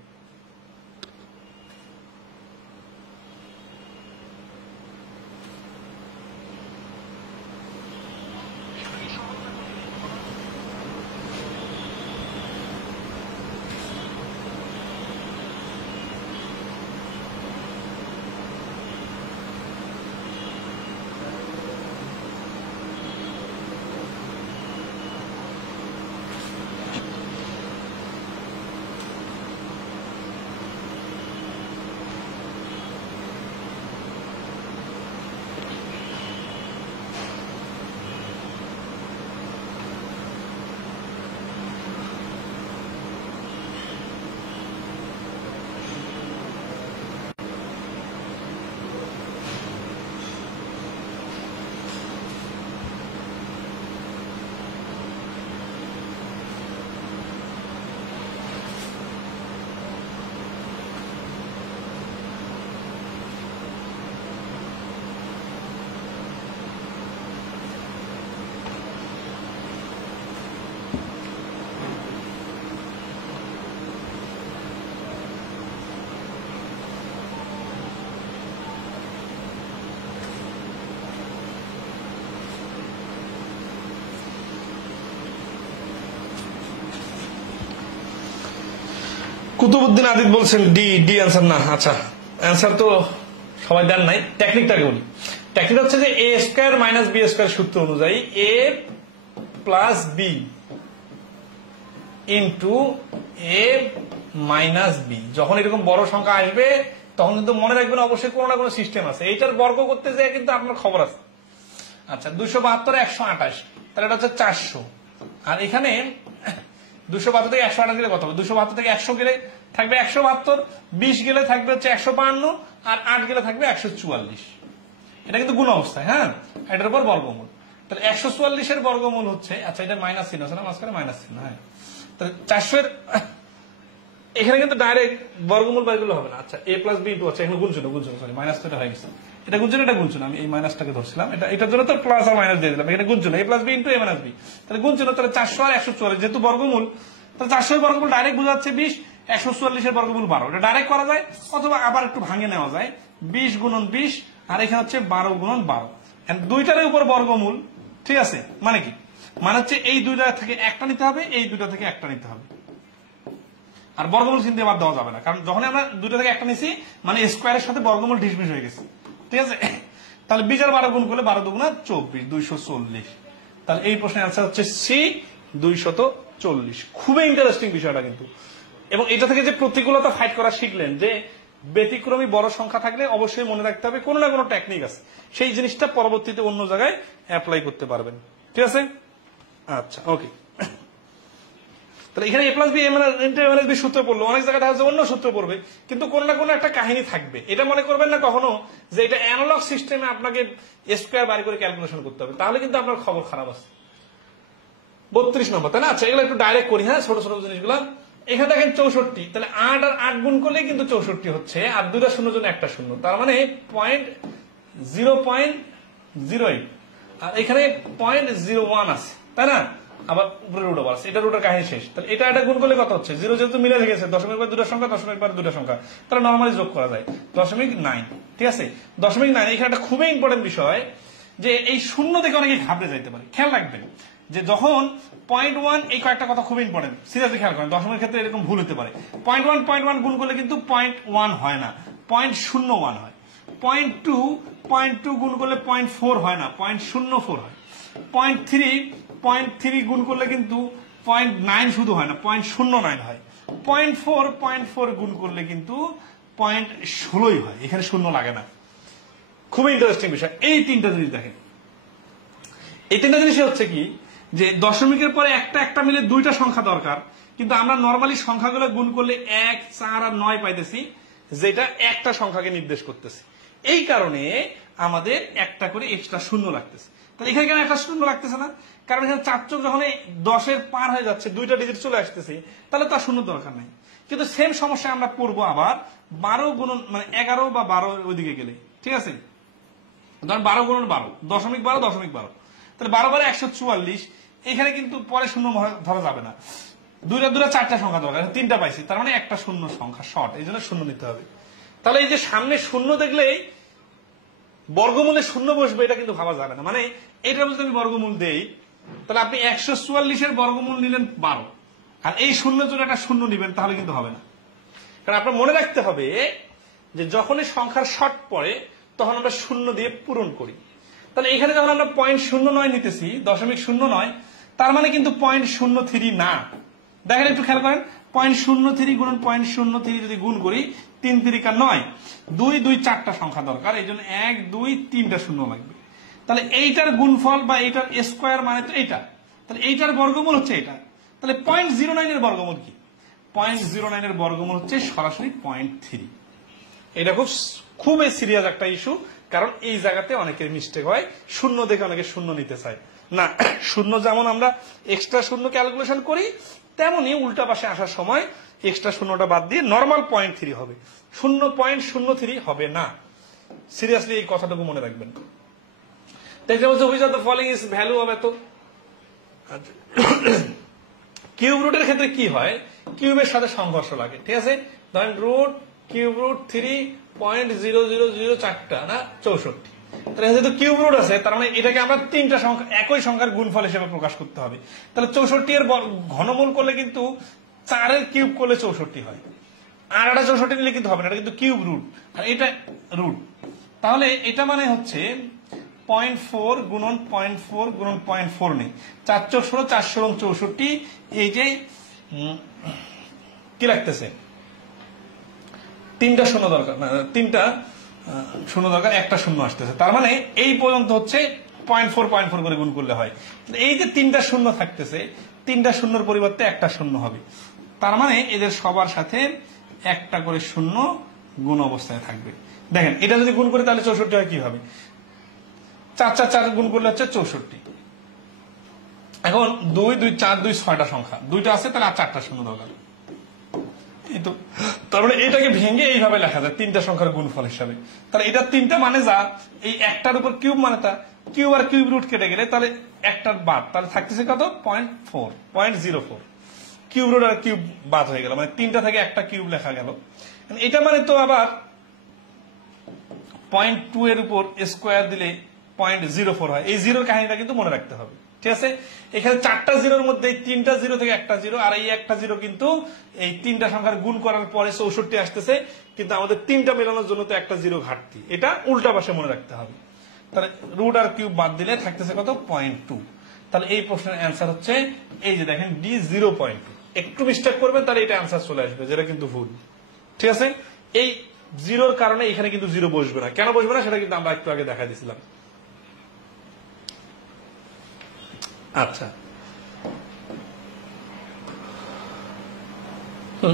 কুতুবুদ্দিন আদিত বলছেন ডি, ডি অ্যান্সার না। আচ্ছা অ্যান্সার তো সবাই দেন নাই, টেকনিকটাকে বলি। টেকনিক হচ্ছে যে এ স্কয়ার মাইনাস বি স্কয়ার সূত্র অনুযায়ী এ প্লাস বি ইন্টু এ মাইনাস বি, যখন এরকম বড় সংখ্যা আসবে তখন কিন্তু মনে রাখবেন অবশ্যই কোনো না কোনো সিস্টেম আছে। এইটার বর্গ করতে যায় কিন্তু আপনার খবর আছে। আচ্ছা 272 128, তাহলে এটা হচ্ছে 400, আর এখানে 272 থেকে 128 গেলে কত হবে? 272 থেকে 100 গেলে থাকবে 172, 20 গেলে থাকবে হচ্ছে 152, আর 8 গেলে থাকবে 144। এটা কিন্তু গুণ অবস্থায়, হ্যাঁ, এটার উপর বর্গমূল। তাহলে 144 এর বর্গমূল হচ্ছে, আচ্ছা এটা মাইনাস চিহ্ন আছে না মাঝখানে, মাইনাস চিহ্ন, হ্যাঁ, তাহলে 400 এর এখানে কিন্তু ডাইরেক্ট বর্গমূল বাইগুলো হবে না। আচ্ছা এ প্লাস বি ইন্টু, আচ্ছা এখানে গুণচিহ্ন, সরি মাইনাস তো এটা হয়ে গেছে, এটা গুণচিহ্ন, এটা গুণচিহ্ন, আমি এই মাইনাসটাকে ধরছিলাম, এটার জন্য তো প্লাস আর মাইনাস দিয়ে দিলাম, এখানে গুণচিহ্ন এ প্লাস বি ইন্টু এ মাইনাস বি, তাহলে গুণচিহ্ন, তাহলে 400 আর 144 যেহেতু বর্গমূল, তাহলে 400 এর বর্গমূল ডাইরেক্ট বোঝাচ্ছে 20, 144 এর বর্গমূল 12, এটা ডাইরেক্ট করা যায়, অথবা আবার একটু ভাঙে নেওয়া যায়, 20 গুণন 20, আর এখানে হচ্ছে 12 গুণন 12, দুইটার উপর বর্গমূল, ঠিক আছে? মানে কি, মানে হচ্ছে এই দুইটা থেকে একটা নিতে হবে, এই দুইটা থেকে একটা নিতে হবে, আর বর্গমূল চিহ্ন দিয়ে বাদ দেওয়া যাবে না, কারণ যখন আমরা দুইটা থেকে একটা নিছি মানে স্কোয়ারের সাথে বর্গমূল ঢিসমিস হয়ে গেছে, ঠিক আছে? তাহলে 20 আর 12 গুণ করলে 12 দুগুণা 24, 240। তাহলে এই প্রশ্নের অ্যান্সার হচ্ছে সি, 240। খুবই ইন্টারেস্টিং বিষয়টা কিন্তু, এবং এটা থেকে যে প্রতিকূলতা ফাইট করা শিখলেন, যে ব্যতিক্রমী বড় সংখ্যা থাকলে অবশ্যই মনে রাখতে হবে কোনো না কোনো টেকনিক আছে, সেই জিনিসটা পরবর্তীতে অন্য জায়গায় অ্যাপ্লাই করতে পারবেন, ঠিক আছে? আচ্ছা ওকে, তাহলে এখানে এ প্লাস বি এম বি সূত্র পড়লো, অনেক জায়গায় দেখা যাচ্ছে অন্য সূত্র পড়বে, কিন্তু কোনো না কোনো একটা কাহিনী থাকবে। এটা মনে করবেন না কখনো যে এটা অ্যানালগ সিস্টেমে আপনাকে স্কোয়ার বাড়ি করে ক্যালকুলেশন করতে হবে, তাহলে কিন্তু আপনার খবর খারাপ আছে। 32 নম্বর, তাই না? আচ্ছা এগুলো একটু ডাইরেক্ট করি, হ্যাঁ, ছোট ছোট জিনিসগুলো। এখানে দেখেন 64, তাহলে 8 আর 8 গুণ করলে কিন্তু 64 হচ্ছে, আর দুটা শূন্য জন্য একটা শূন্য, তার মানে 0.08, আর এখানে 0.01 আছে, তাই না? আবার উপরে রুট ওভার আছে, এটা রুটের কাহিনী শেষ। তাহলে এটা গুণ করলে কত হচ্ছে? 0 যেহেতু মিলে গেছে, দশমিক পরে দুটো সংখ্যা, দশমিক পরে দুটো সংখ্যা, তাহলে নর্মালি যোগ করা যায় 0.9, ঠিক আছে? 0.9। এখানে একটা খুবই ইম্পর্টেন্ট বিষয়, যে এই শূন্য দেখে অনেকে ঘাবড়ে যাইতে পারে, খেয়াল রাখবেন যে যখন 0.1, এই কয়েকটা কথা খুব ইম্পর্টেন্ট, সিরিয়াসলি খেয়াল করেন, দশমিকের ক্ষেত্রে এরকম ভুল হতে পারে। 0.1 গুণ করলে কিন্তু 0.1 হয় না, 0.01 হয়। 0.2 গুণ করলে 0.4 হয় না, 0.04 হয়। 0.3 গুণ করলে কিন্তু 0.9 শুধু হয় না, 0.09 হয়। 0.4 গুণ করলে কিন্তু 0.16 হয়, এখানে শূন্য লাগে না। খুবই ইন্টারেস্টিং বিষয়। এই তিনটা জিনিস দেখেন, এই তিনটা জিনিস হচ্ছে কি, যে দশমিকের পরে একটা একটা মিলে দুইটা সংখ্যা দরকার, কিন্তু আমরা নর্মালি সংখ্যাগুলো গুণ করলে 1, 4 আর 9 পাইতেছি, যেটা একটা সংখ্যাকে নির্দেশ করতেছে। এই কারণে আমাদের একটা করে এক্সট্রা শূন্য লাগতেছে। তাহলে এখানে কেন একটা শূন্য লাগতেছে না? কারণ এখানে 4 চোখ যখন 10-এর পার হয়ে যাচ্ছে, 2টা ডিজিট চলে আসতেছে, তাহলে তো আর শূন্য দরকার নাই। কিন্তু সেম সমস্যা আমরা পড়বো আবার 12 গুণন মানে 11 বা 12 ওইদিকে গেলে, ঠিক আছে? ধরেন 12 গুণন 12, 0.12, তাহলে 12 144। এখানে কিন্তু পরে শূন্য ধরা যাবে না, দুইটা 4টা সংখ্যা দরকার, 3টা পাইছি, তার মানে একটা শূন্য সংখ্যা শর্ট, এই জন্য শূন্য নিতে হবে। তাহলে এই যে সামনে শূন্য দেখলেই বর্গমূলে শূন্য বসবে, এটা কিন্তু ভাবা যাবে না। মানে এটার মধ্যে আমি বর্গমূল দেই, তাহলে আপনি 144-এর বর্গমূল নিলেন 12, আর এই শূন্যের জন্য একটা শূন্য নিবেন, তাহলে কিন্তু হবে না। কারণ আপনার মনে রাখতে হবে যে যখনই সংখ্যার শর্ট পড়ে তখন আমরা শূন্য দিয়ে পূরণ করি। তাহলে এখানে যখন আমরা 0.09 নিতেছি, 0.09, তার মানে কিন্তু 0.03 না। দেখেন একটু খেয়াল করেন, 0.03 গুণন 0.03 যদি গুণ করি, 3 3 9, 2 2 4টা সংখ্যা দরকার, এই জন্য 1 2 3টা শূন্য লাগবে। তাহলে এইটার গুণফল বা এইটার স্কোয়ার মানে তো এইটা, তাহলে এইটার বর্গমূল হচ্ছে এটা। তাহলে 0.09 এর বর্গমূল কি? 0.09 এর বর্গমূল হচ্ছে সরাসরি 0.3। এটা খুবই সিরিয়াস একটা ইস্যু, কারণ এই জায়গাতে অনেকের মিস্টেক হয়, শূন্য দেখে অনেকে শূন্য নিতে চায় না। শূন্য যেমন আমরা এক্সট্রা শূন্য ক্যালকুলেশন করি, তেমনি উল্টা পাশে আসার সময় এক্সট্রা শূন্যটা বাদ দিয়ে নর্মাল 0.3 হবে, 0.03 হবে না। সিরিয়াসলি এই কথাটুকু মনে রাখবেন। ফলোইং ইজ ভ্যালু হবে তো কিউব রুটের ক্ষেত্রে কি হয়, কিউবের সাথে সংঘর্ষ লাগে, ঠিক আছে? ধরেন রুট কিউব রুট 3.0004টা না 64, তাহলে যেহেতু কিউব রুট আছে, তার মানে এটাকে আমরা 3টা সংখ্যা একই সংখ্যার গুণফল হিসেবে প্রকাশ করতে হবে। তাহলে 64 এর ঘনমূল করলে কিন্তু 4-এর কিউব করলে 64 হয়, আর একটা 64 নিলে কিন্তু হবে না, এটা কিন্তু কিউব রুট আর এটা রুট। তাহলে এটা মানে হচ্ছে 0.4 গুণন 0.4 গুণন 0.4 নেই, 4 4 16, 4 16 64, এই যে কি লাগতেছে, 3টা শূন্য দরকার, 3টা শূন্য দরকার, একটা শূন্য আসতেছে, তার মানে এই পর্যন্ত হচ্ছে 0.4 করে গুণ করলে হয়। এই যে 3টা শূন্য থাকতেছে, 3টা শূন্যর পরিবর্তে একটা শূন্য হবে, তার মানে এদের সবার সাথে একটা করে শূন্য গুণ অবস্থায় থাকবে। দেখেন এটা যদি গুণ করি তাহলে 64 হয়, কি হবে? 4 4 4 গুণ করলে হচ্ছে 64। এখন 2 2 4 2 6টা সংখ্যা, 2টা আছে, তাহলে আর 4টা শূন্য দরকার। তার মানে এটাকে ভেঙে এইভাবে লেখা যায় 3টা সংখ্যার গুণফল হিসাবে। তাহলে এটা 3টা মানে যা, এই একটার উপর কিউব মানে তা, কিউব আর কিউব রুট কেটে গেলে তাহলে একটার বাদ, তাহলে থাকতেছে কত? 0.04। কিউব রুট আর কিউব বাদ হয়ে গেল, মানে 3টা থেকে একটা কিউব লেখা গেল। এটা মানে তো আবার 0.2 এর উপর স্কোয়ার দিলে 0.04 হয়। এই জিরোর কাহিনীটা কিন্তু মনে রাখতে হবে, ঠিক আছে? এখানে 4টা জিরোর মধ্যে 3টা জিরো থেকে একটা জিরো, আর এই একটা জিরো কিন্তু এই 3টা সংখ্যার গুণ করার পরে 64 আসতেছে, কিন্তু আমাদের 3টা মেলানোর জন্য তো একটা জিরো ঘাটতি, এটা উল্টা পাশে মনে রাখতে হবে। তাহলে রুট আর কিউব বাদ দিলে থাকতেছে কত? 0.2। তাহলে এই প্রশ্নের অ্যান্সার হচ্ছে এই যে দেখেন ডি 0.2। একটু মিস্টেক করবেন তাহলে এটা অ্যান্সার চলে আসবে, যেটা কিন্তু ভুল, ঠিক আছে? এই জিরোর কারণে এখানে কিন্তু জিরো বসবে না। কেন বসবে না সেটা কিন্তু আমরা একটু আগে দেখা দিয়েছিলাম। আচ্ছা,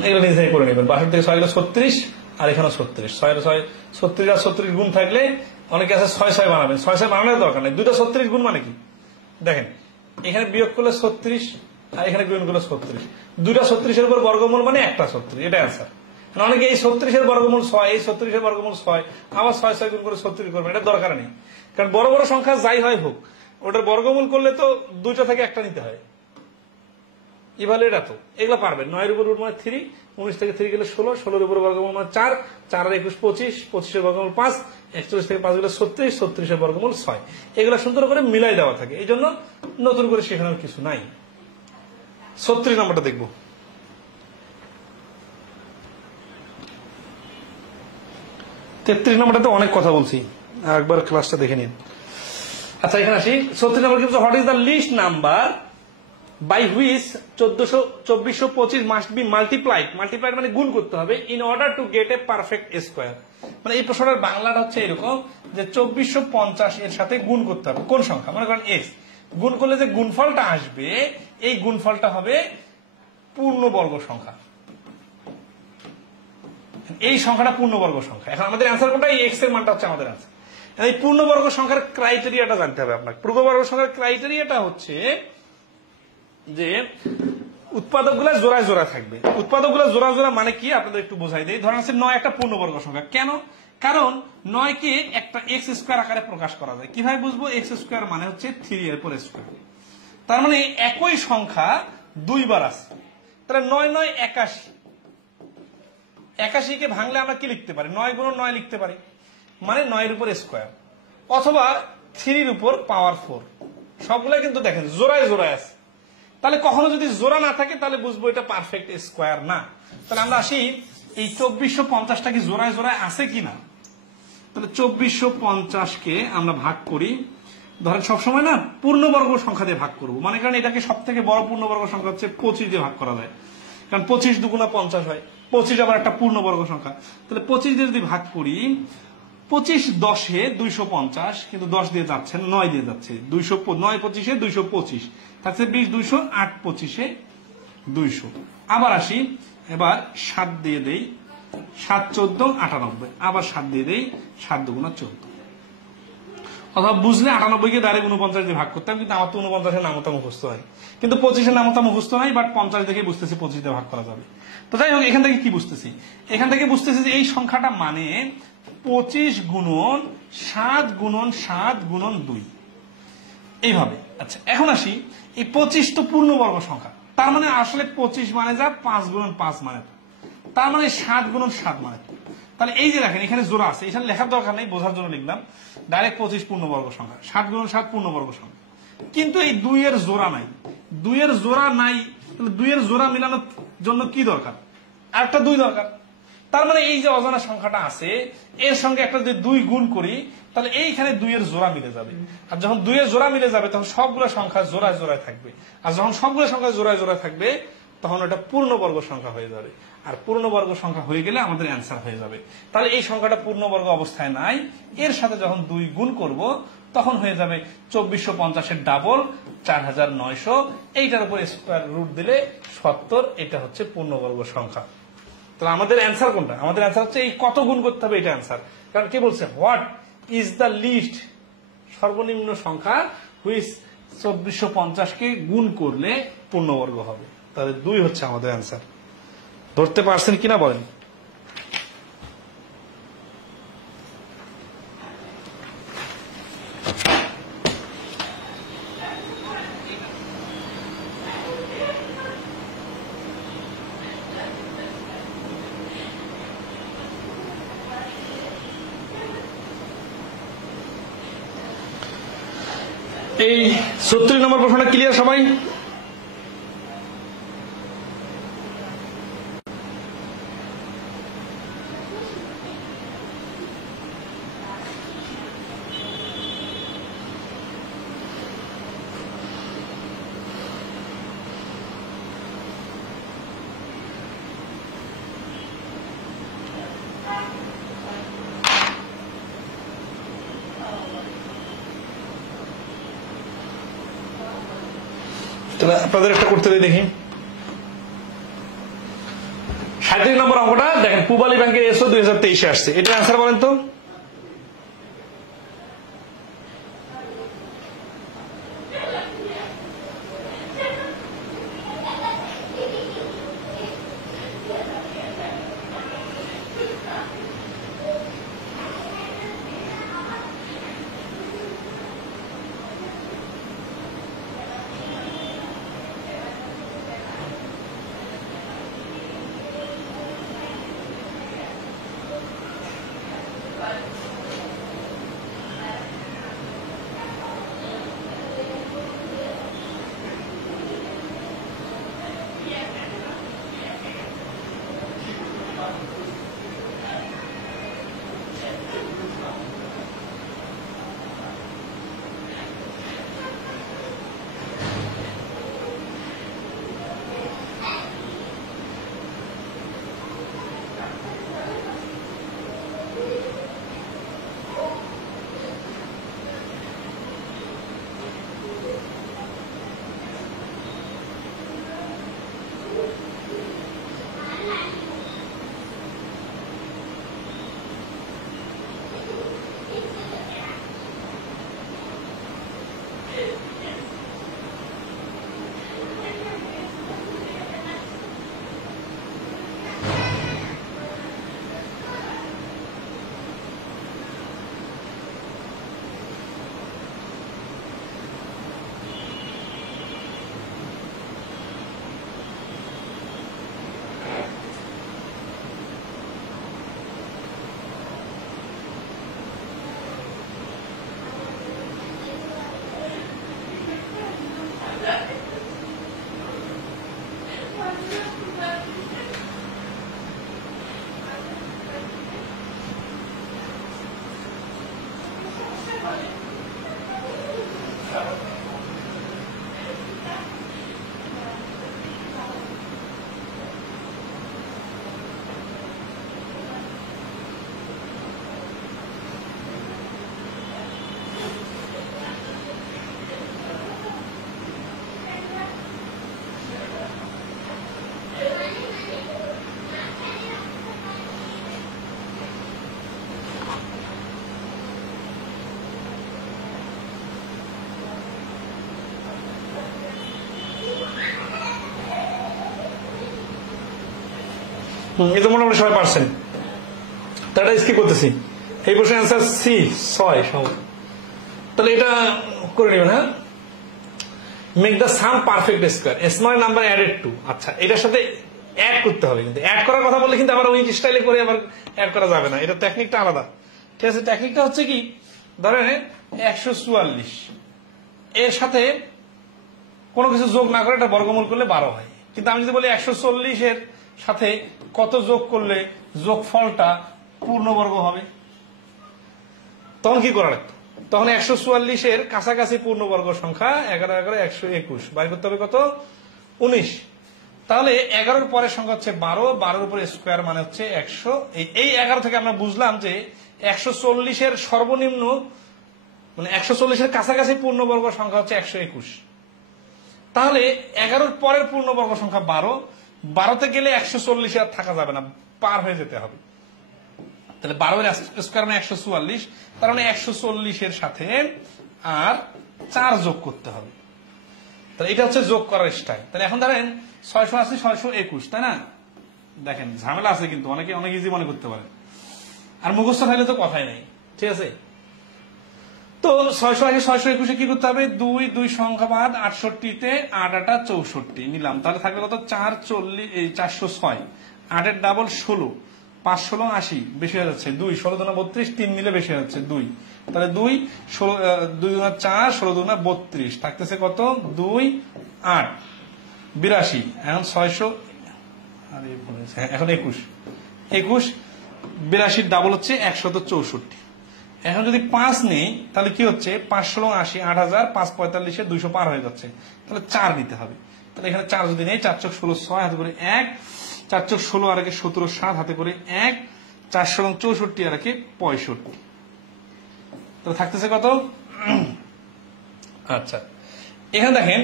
এগুলো নিজে করে নেবেন। 62 থেকে 6 গেলে 36, আর এখানে 36, 6 6 36 আর 36 গুণ থাকলে অনেকে আছে 6 6 বানাবেন, 6 6 বানানোর দরকার নেই। 2টা 36 গুণ মানে কি দেখেন, এখানে বিয়োগ করলে 36 আর এখানে গুণ করলে 36, 2টা 36 এর উপর বর্গমূল মানে একটা 36, এটা অ্যান্সার। অনেকে এই 36 এর বর্গমূল 6, এই 36 এর বর্গমূল 6, আবার 6 6 গুণ করে 36 করবেন, এটা দরকার নেই। কারণ বড় বড় সংখ্যা যাই হয় হোক, ওটার বর্গমূল করলে তো 2টা থেকে একটা নিতে হয়। ইভালুয়েট এত এগুলো পারবেন। 9 এর উপর রুট মানে 3, 19 থেকে 3 গেলে 16, 16 এর উপর বর্গমূল মানে 4, 4 আর 21 25, 25 এর বর্গমূল 5, 41 থেকে 5 গেলে 36, 36 এর বর্গমূল 6। এগুলো সুন্দর করে মিলাই দেওয়া থাকে, এই জন্য নতুন করে শেখানোর কিছু নাই। 36 নম্বরটা দেখবো। তেত্রিশ নম্বরটাতে অনেক কথা বলছি, একবার ক্লাসটা দেখে নিন। আচ্ছা এখানে আসি। 36 নম্বর কিন্তু what is the least number by which 2425 must be multiplied মানে গুণ করতে হবে in order to get a perfect square। মানে এই প্রশ্নটার বাংলাটা হচ্ছে এরকম যে 2450 এর সাথে গুণ করতে হবে কোন সংখ্যা, মনে করেন x, গুণ করলে যে গুণফলটা আসবে এই গুণফলটা হবে পূর্ণবর্গ সংখ্যা। এই সংখ্যাটা পূর্ণবর্গ সংখ্যা। এখন আমাদের অ্যান্সার কোনটা? এই এক্স এর মানটা হচ্ছে আমাদের অ্যান্সার। এই পূর্ণবর্গ সংখ্যার ক্রাইটেরিয়াটা জানতে হবে আপনাকে। পূর্ণবর্গ সংখ্যার ক্রাইটেরিয়াটা হচ্ছে যে উৎপাদকগুলো জোড়ায় জোড়ায় থাকবে। উৎপাদকগুলো জোড়া জোড়া মানে কি আপনাদের একটু বোঝাই দেই। ধরেন হচ্ছে 9 একটা পূর্ণবর্গ সংখ্যা। কেন? কারণ 9 কে একটা এক্স স্কোয়ার আকারে প্রকাশ করা যায়। কিভাবে বুঝবো? এক্স স্কোয়ার মানে হচ্ছে 3 এর পর স্কোয়ার। তার মানে একই সংখ্যা দুইবার আছে। তাহলে 9 9 81। 81 কে ভাঙলে আমরা কি লিখতে পারি? 9 গুণ 9 লিখতে পারি, মানে 9 এর উপর স্কোয়ার, অথবা 3 এর উপর পাওয়ার 4। সবগুলো কিন্তু দেখেন জোড়ায় জোড়ায় আছে। তাহলে কখনো যদি জোড়া না থাকে তাহলে বুঝবো এটা পারফেক্ট স্কোয়ার না। তাহলে আমরা আসি এই 2450টা কি জোড়ায় জোড়ায় আছে কিনা। তাহলে 2450 কে আমরা ভাগ করি, ধরেন সবসময় না পূর্ণবর্গ সংখ্যা দিয়ে ভাগ করবো। মানে কারণ এটাকে সব থেকে বড় পূর্ণবর্গ সংখ্যা হচ্ছে 25 দিয়ে ভাগ করা যায়, কারণ 25 দুগুণা 50 হয়। 25 আবার একটা পূর্ণবর্গ সংখ্যা। তাহলে 25 দিয়ে যদি ভাগ করি, 25 10-এ 250, কিন্তু 10 দিয়ে যাচ্ছে না, 9 দিয়ে যাচ্ছে। 9 25-এ 225 থাকছে 20, 200, 8 25-এ 200। আবার আসি, এবার 7 দিয়ে দেই, 7 14 98, আবার 7 দিয়ে দেই, 7 দুগুণা 14। অথবা বুঝলে 98 কে ডাইরেক্ট 49 দিয়ে ভাগ করতাম, কিন্তু আমার তো 49-এর নামতা মুখস্থ হয়, কিন্তু 25-এর নামতা মুখস্থ নাই। বাট 50 দেখে বুঝতেছি 25 দিয়ে ভাগ করা যাবে। তো যাই হোক, এখান থেকে কি বুঝতেছি? এখান থেকে বুঝতেছি যে এই সংখ্যাটা মানে 25 গুণন 7 গুণন 7 গুণন 2, এইভাবে। আচ্ছা, এখন আসি, এই 25 তো পূর্ণবর্গ সংখ্যা, তার মানে আসলে 25 মানে যা, 5 গুণন 5 মানে তা, তার মানে 7 গুণন 7 মানে তা। তাহলে এই যে দেখেন এখানে জোড়া আছে, এখানে লেখার দরকার নেই, বোঝার জন্য লিখলাম ডাইরেক্ট 25 পূর্ণবর্গ সংখ্যা, 7 গুণন 7 পূর্ণবর্গ সংখ্যা। কিন্তু এই 2 এর জোড়া নাই, 2 এর জোড়া নাই। তাহলে 2 এর জোড়া মিলানোর জন্য কি দরকার? আরেকটা 2 দরকার। তার মানে এই যে অজানা সংখ্যাটা আছে, এর সঙ্গে একটা যদি 2 গুণ করি, তাহলে এইখানে 2 এর জোড়া মিলে যাবে। আর যখন 2 এর জোড়া মিলে যাবে, তখন সবগুলো সংখ্যা জোড়ায় জোড়ায় থাকবে। আর যখন সবগুলো সংখ্যা জোড়ায় জোড়ায় থাকবে, তখন ওটা পূর্ণবর্গ সংখ্যা হয়ে যাবে। আর পূর্ণবর্গ সংখ্যা হয়ে গেলে আমাদের অ্যান্সার হয়ে যাবে। তাহলে এই সংখ্যাটা পূর্ণবর্গ অবস্থায় নাই, এর সাথে যখন 2 গুণ করব, তখন হয়ে যাবে 2450-এর ডাবল 4900। এইটার উপর স্কোয়ার রুট দিলে 70। এটা হচ্ছে পূর্ণবর্গ সংখ্যা। তাহলে আমাদের অ্যান্সার কোনটা? আমাদের অ্যান্সার হচ্ছে এই কত গুণ করতে হবে, এটা অ্যান্সার। কারণ কে বলছে হোয়াট ইজ দ্য লিস্ট, সর্বনিম্ন সংখ্যা হুইচ 2450-কে গুণ করলে পূর্ণবর্গ হবে। তাহলে 2 হচ্ছে আমাদের অ্যান্সার। ধরতে পারছেন কিনা বলেন? এই 36 নম্বর প্রশ্নটা ক্লিয়ার সবাই? তাহলে আপনাদের একটা করতে দেখি। 37 নম্বর অঙ্কটা দেখেন, পূবালী ব্যাংকের এসও 2023-এ আসছে। এটার অ্যান্সার বলেন তো? এই তো মোটামুটি 6%। তাহলে স্কিপ করতেছি। এই প্রশ্নের অ্যান্সার সি 6 সম্ভব। তাহলে এটা করে নেবেন। হ্যাঁ, make the some perfect square small number added to. আচ্ছা, এটার সাথে অ্যাড করতে হবে, কিন্তু অ্যাড করার কথা বললে কিন্তু আবার ওই স্টাইলে করে আবার অ্যাড করা যাবে না, এটা টেকনিকটা আলাদা। ঠিক আছে, টেকনিকটা হচ্ছে কি, ধরেন 144 এর সাথে কোনো কিছু যোগ না করে এটা বর্গমূল করলে 12 হয়। কিন্তু আমি যদি বলি 140 এর সাথে কত যোগ করলে যোগফলটা পূর্ণবর্গ হবে, তখন কি করা লাগতো? তখন 144 এর কাছাকাছি পূর্ণবর্গ সংখ্যা 11 11 121 বাইর করতে হবে কত? 19। তাহলে 11-র পরের সংখ্যা হচ্ছে 12, 12-র উপরে স্কোয়ার মানে হচ্ছে 100। এই 11 থেকে আমরা বুঝলাম যে 140 এর সর্বনিম্ন মানে 140 এর কাছাকাছি পূর্ণবর্গ সংখ্যা হচ্ছে 121। তাহলে 11-র পরের পূর্ণবর্গ সংখ্যা 12, 12তে গেলে 140 আর থাকা যাবে না, পার হয়ে যেতে হবে। তাহলে 12 এর স্কোয়ার মানে 144, তার মানে 140 এর সাথে আর 4 যোগ করতে হবে। তাহলে এটা হচ্ছে যোগ করার স্টাইল। তাহলে এখন ধরেন 680 621, তাই না? দেখেন ঝামেলা আছে কিন্তু, অনেকে অনেক ইজি মনে করতে পারে, আর মুখস্থ থাকলে তো কথাই নাই। ঠিক আছে, তো 680 621 কি করতে হবে? 2 2 সংখ্যা বাদ 68-তে 8 8 64 নিলাম, তাহলে থাকবে কত? 406। 8 এর ডাবল 16, 5 16 80, বেশি হয়ে যাচ্ছে 2, 16 দুনা 32, 3 নিলে বেশি হয়ে যাচ্ছে 2, তাহলে 2 16 2 দুনা 4, 16 দুনা 32, থাকতেছে কত? 2 8 82। এখন 600 এখন 21 82 ডাবল হচ্ছে 164। এখন যদি 5 নেই তাহলে কি হচ্ছে? 5 16 80, 8000, 5 45 200 পার হয়ে যাচ্ছে, তাহলে 4 নিতে হবে। তাহলে এখানে 4 যদি নেই, 4 চোখ 16 6 হাতে করে 1, 4 চোখ 16 আর একে 17 7 হাতে করে 1, 4 16 64 আর একে 65, তাহলে থাকতেছে কত? আচ্ছা, এখানে দেখেন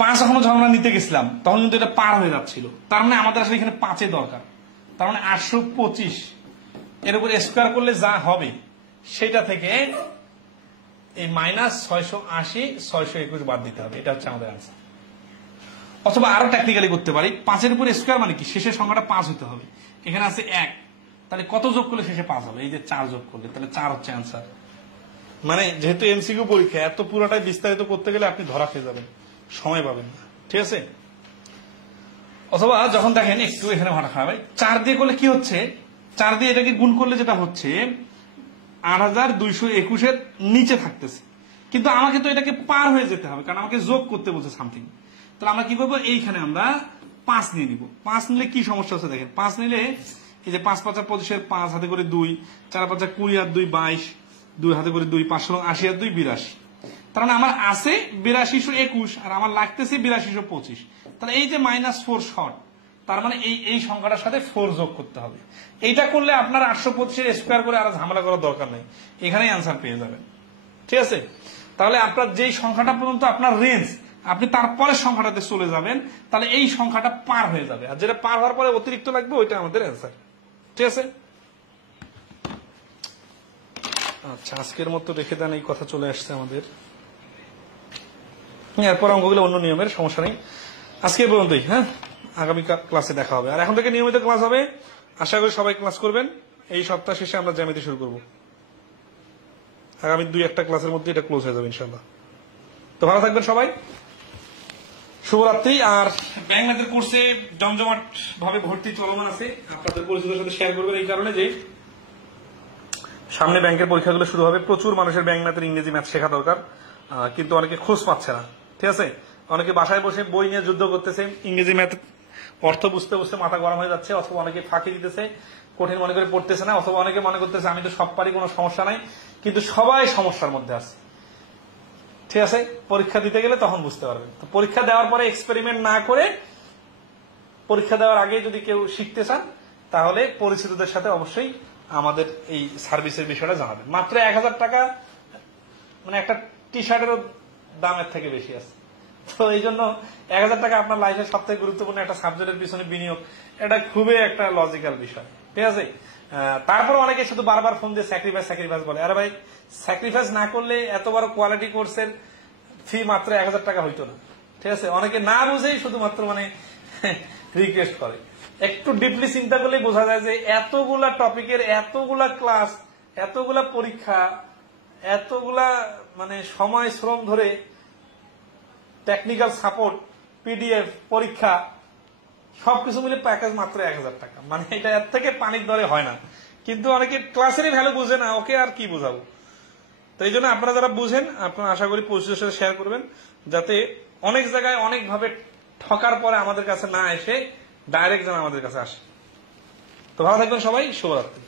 5 এখনো যখন আমরা নিতে গেছিলাম তখন কিন্তু এটা পার হয়ে যাচ্ছিল, তার মানে আমাদের আসলে এখানে 5 দরকার। তার মানে 825 এর উপর স্কোয়ার করলে যা হবে সেটা থেকে এই -680 621 বাদ দিতে হবে, এটা হচ্ছে আমাদের আনসার। অথবা আরো টেকনিক্যালি করতে পারি, 5-এর উপর স্কোয়ার মানে কি? শেষের সংখ্যাটা 5 হতে হবে। এখানে আছে 1, তাহলে কত যোগ করলে শেষে 5 হবে? এই যে 4 যোগ করলে, তাহলে 4 হচ্ছে আনসার। মানে যেহেতু এমসিকিউ পরীক্ষা, এত পুরোটাই বিস্তারিত করতে গেলে আপনি ধরা খেয়ে যাবেন, সময় পাবেন না। ঠিক আছে, অথবা যখন দেখেন একটু এখানে ভাড়া খাওয়া 4 দিয়ে করলে কি হচ্ছে? 4 দিয়ে এটাকে গুণ করলে যেটা হচ্ছে 8221 এর নিচে থাকতেছে, কিন্তু আমাকে তো এটাকে পার হয়ে যেতে হবে, কারণ আমাকে যোগ করতে বলছে সামথিং। তাহলে আমরা কি করবো? এইখানে আমরা 5 নিয়ে নিব। 5 নিলে কি সমস্যা হচ্ছে দেখেন, 5 নিলে এই যে 5 5 25 5 হাতে করে 2, 4 5 20 আর 2 22, 2 হাতে করে 2, 5 16 80 আর 2 82, তার মানে আমার আছে 8221 আর আমার লাগতেছে 8225। তাহলে এই যে -4 শর্ট, তার মানে এই সংখ্যাটার সাথে 4 যোগ করতে হবে। এইটা করলে আপনার 825 এর স্কোয়ার করে আর ঝামেলা করার দরকার নেই, এখানেই আনসার পেয়ে যাবেন। ঠিক আছে, তাহলে আপনার যেই সংখ্যাটা পর্যন্ত আপনার রেঞ্জ, আপনি তারপরে সংখ্যাটাতে চলে যাবেন, তাহলে এই সংখ্যাটা পার হয়ে যাবে, আর যেটা পার হওয়ার পরে অতিরিক্ত লাগবে ওইটা আমাদের অ্যান্সার। ঠিক আছে, আচ্ছা আজকের মতো রেখে দেন, এই কথা চলে আসছে আমাদের। এরপর অঙ্কগুলো অন্য নিয়মের, সমস্যা নেই। আজকে পর্যন্তই। হ্যাঁ, আগামী ক্লাসে দেখা হবে। আর এখন থেকে নিয়মিত ক্লাস হবে, আশা করি সবাই ক্লাস করবেন। এই সপ্তাহ শেষে আমরা জ্যামিতি শুরু করব, আগামী 2-1টা ক্লাসের মধ্যে এটা ক্লোজ হয়ে যাবে ইনশাল্লাহ। তো ভালো থাকবেন সবাই, শুভরাত্রি। আর ব্যাংক ম্যাথের কোর্সে জমজমাট ভাবে ভর্তি চলমান আছে, আপনাদের পরিচিতদের সাথে শেয়ার করবেন, এই কারণে যে সামনে ব্যাংকের পরীক্ষাগুলো শুরু হবে, প্রচুর মানুষের ব্যাংক ম্যাথের ইংরেজি ম্যাথ শেখা দরকার, কিন্তু অনেকে খোঁজ পাচ্ছে না। ঠিক আছে, অনেকে বাসায় বসে বই নিয়ে যুদ্ধ করতেছে, ইংরেজি ম্যাথ অর্থ বুঝতে বুঝতে মাথা গরম হয়ে যাচ্ছে, অথবা অনেকে ফাঁকি দিতেছে, কঠিন মনে করে পড়তেছে না, অথবা অনেকে মনে করতেছে আমি তো সব পারি, কোনো সমস্যা নাই, কিন্তু সবাই সমস্যার মধ্যে আছে। ঠিক আছে, পরীক্ষা দিতে গেলে তখন বুঝতে পারবেন। তো পরীক্ষা দেওয়ার পরে এক্সপেরিমেন্ট না করে, পরীক্ষা দেওয়ার আগে যদি কেউ শিখতে চান তাহলে পরিচিতদের সাথে অবশ্যই আমাদের এই সার্ভিসের বিষয়টা জানাবেন। মাত্র 1000 টাকা, মানে একটা টি শার্টেরও দামের থেকে বেশি আছে। তো এই জন্য 1000 টাকা আপনার লাইফের সব থেকে গুরুত্বপূর্ণ একটা সাবজেক্টের পিছনে বিনিয়োগ, এটা খুবই একটা লজিক্যাল বিষয়। ঠিক আছে, তারপর অনেকে শুধু বারবার ফোন দিয়ে স্যাক্রিফাইস বলে। আরে ভাই, স্যাক্রিফাইস না করলে এত বড় কোয়ালিটি কোর্সের ফি মাত্র 1000 টাকা হইতো না। ঠিক আছে, অনেকে না বুঝেই শুধুমাত্র মানে রিকোয়েস্ট করে, একটু ডিপলি চিন্তা করলে বোঝা যায় যে এতগুলা টপিকের এতগুলা ক্লাস, এতগুলা পরীক্ষা, এতগুলা মানে সময় শ্রম ধরে টেকনিক্যাল সাপোর্ট, পিডিএফ, পরীক্ষা সবকিছু মিলে প্যাকেজ মাত্র 1000 টাকা। মানে এটা এর থেকে পানির দরে হয় না। কিন্তু অনেকে ক্লাসেরই ভ্যালু বুঝে না, ওকে আর কি বোঝাবো। তো এই জন্য আপনারা যারা বুঝেন, আপনারা আশা করি পরিচিতের সাথে শেয়ার করবেন, যাতে অনেক জায়গায় অনেকভাবে ঠকার পরে আমাদের কাছে না এসে ডাইরেক্ট যেন আমাদের কাছে আসে। তো ভালো থাকবেন সবাই, শুভরাত্রি।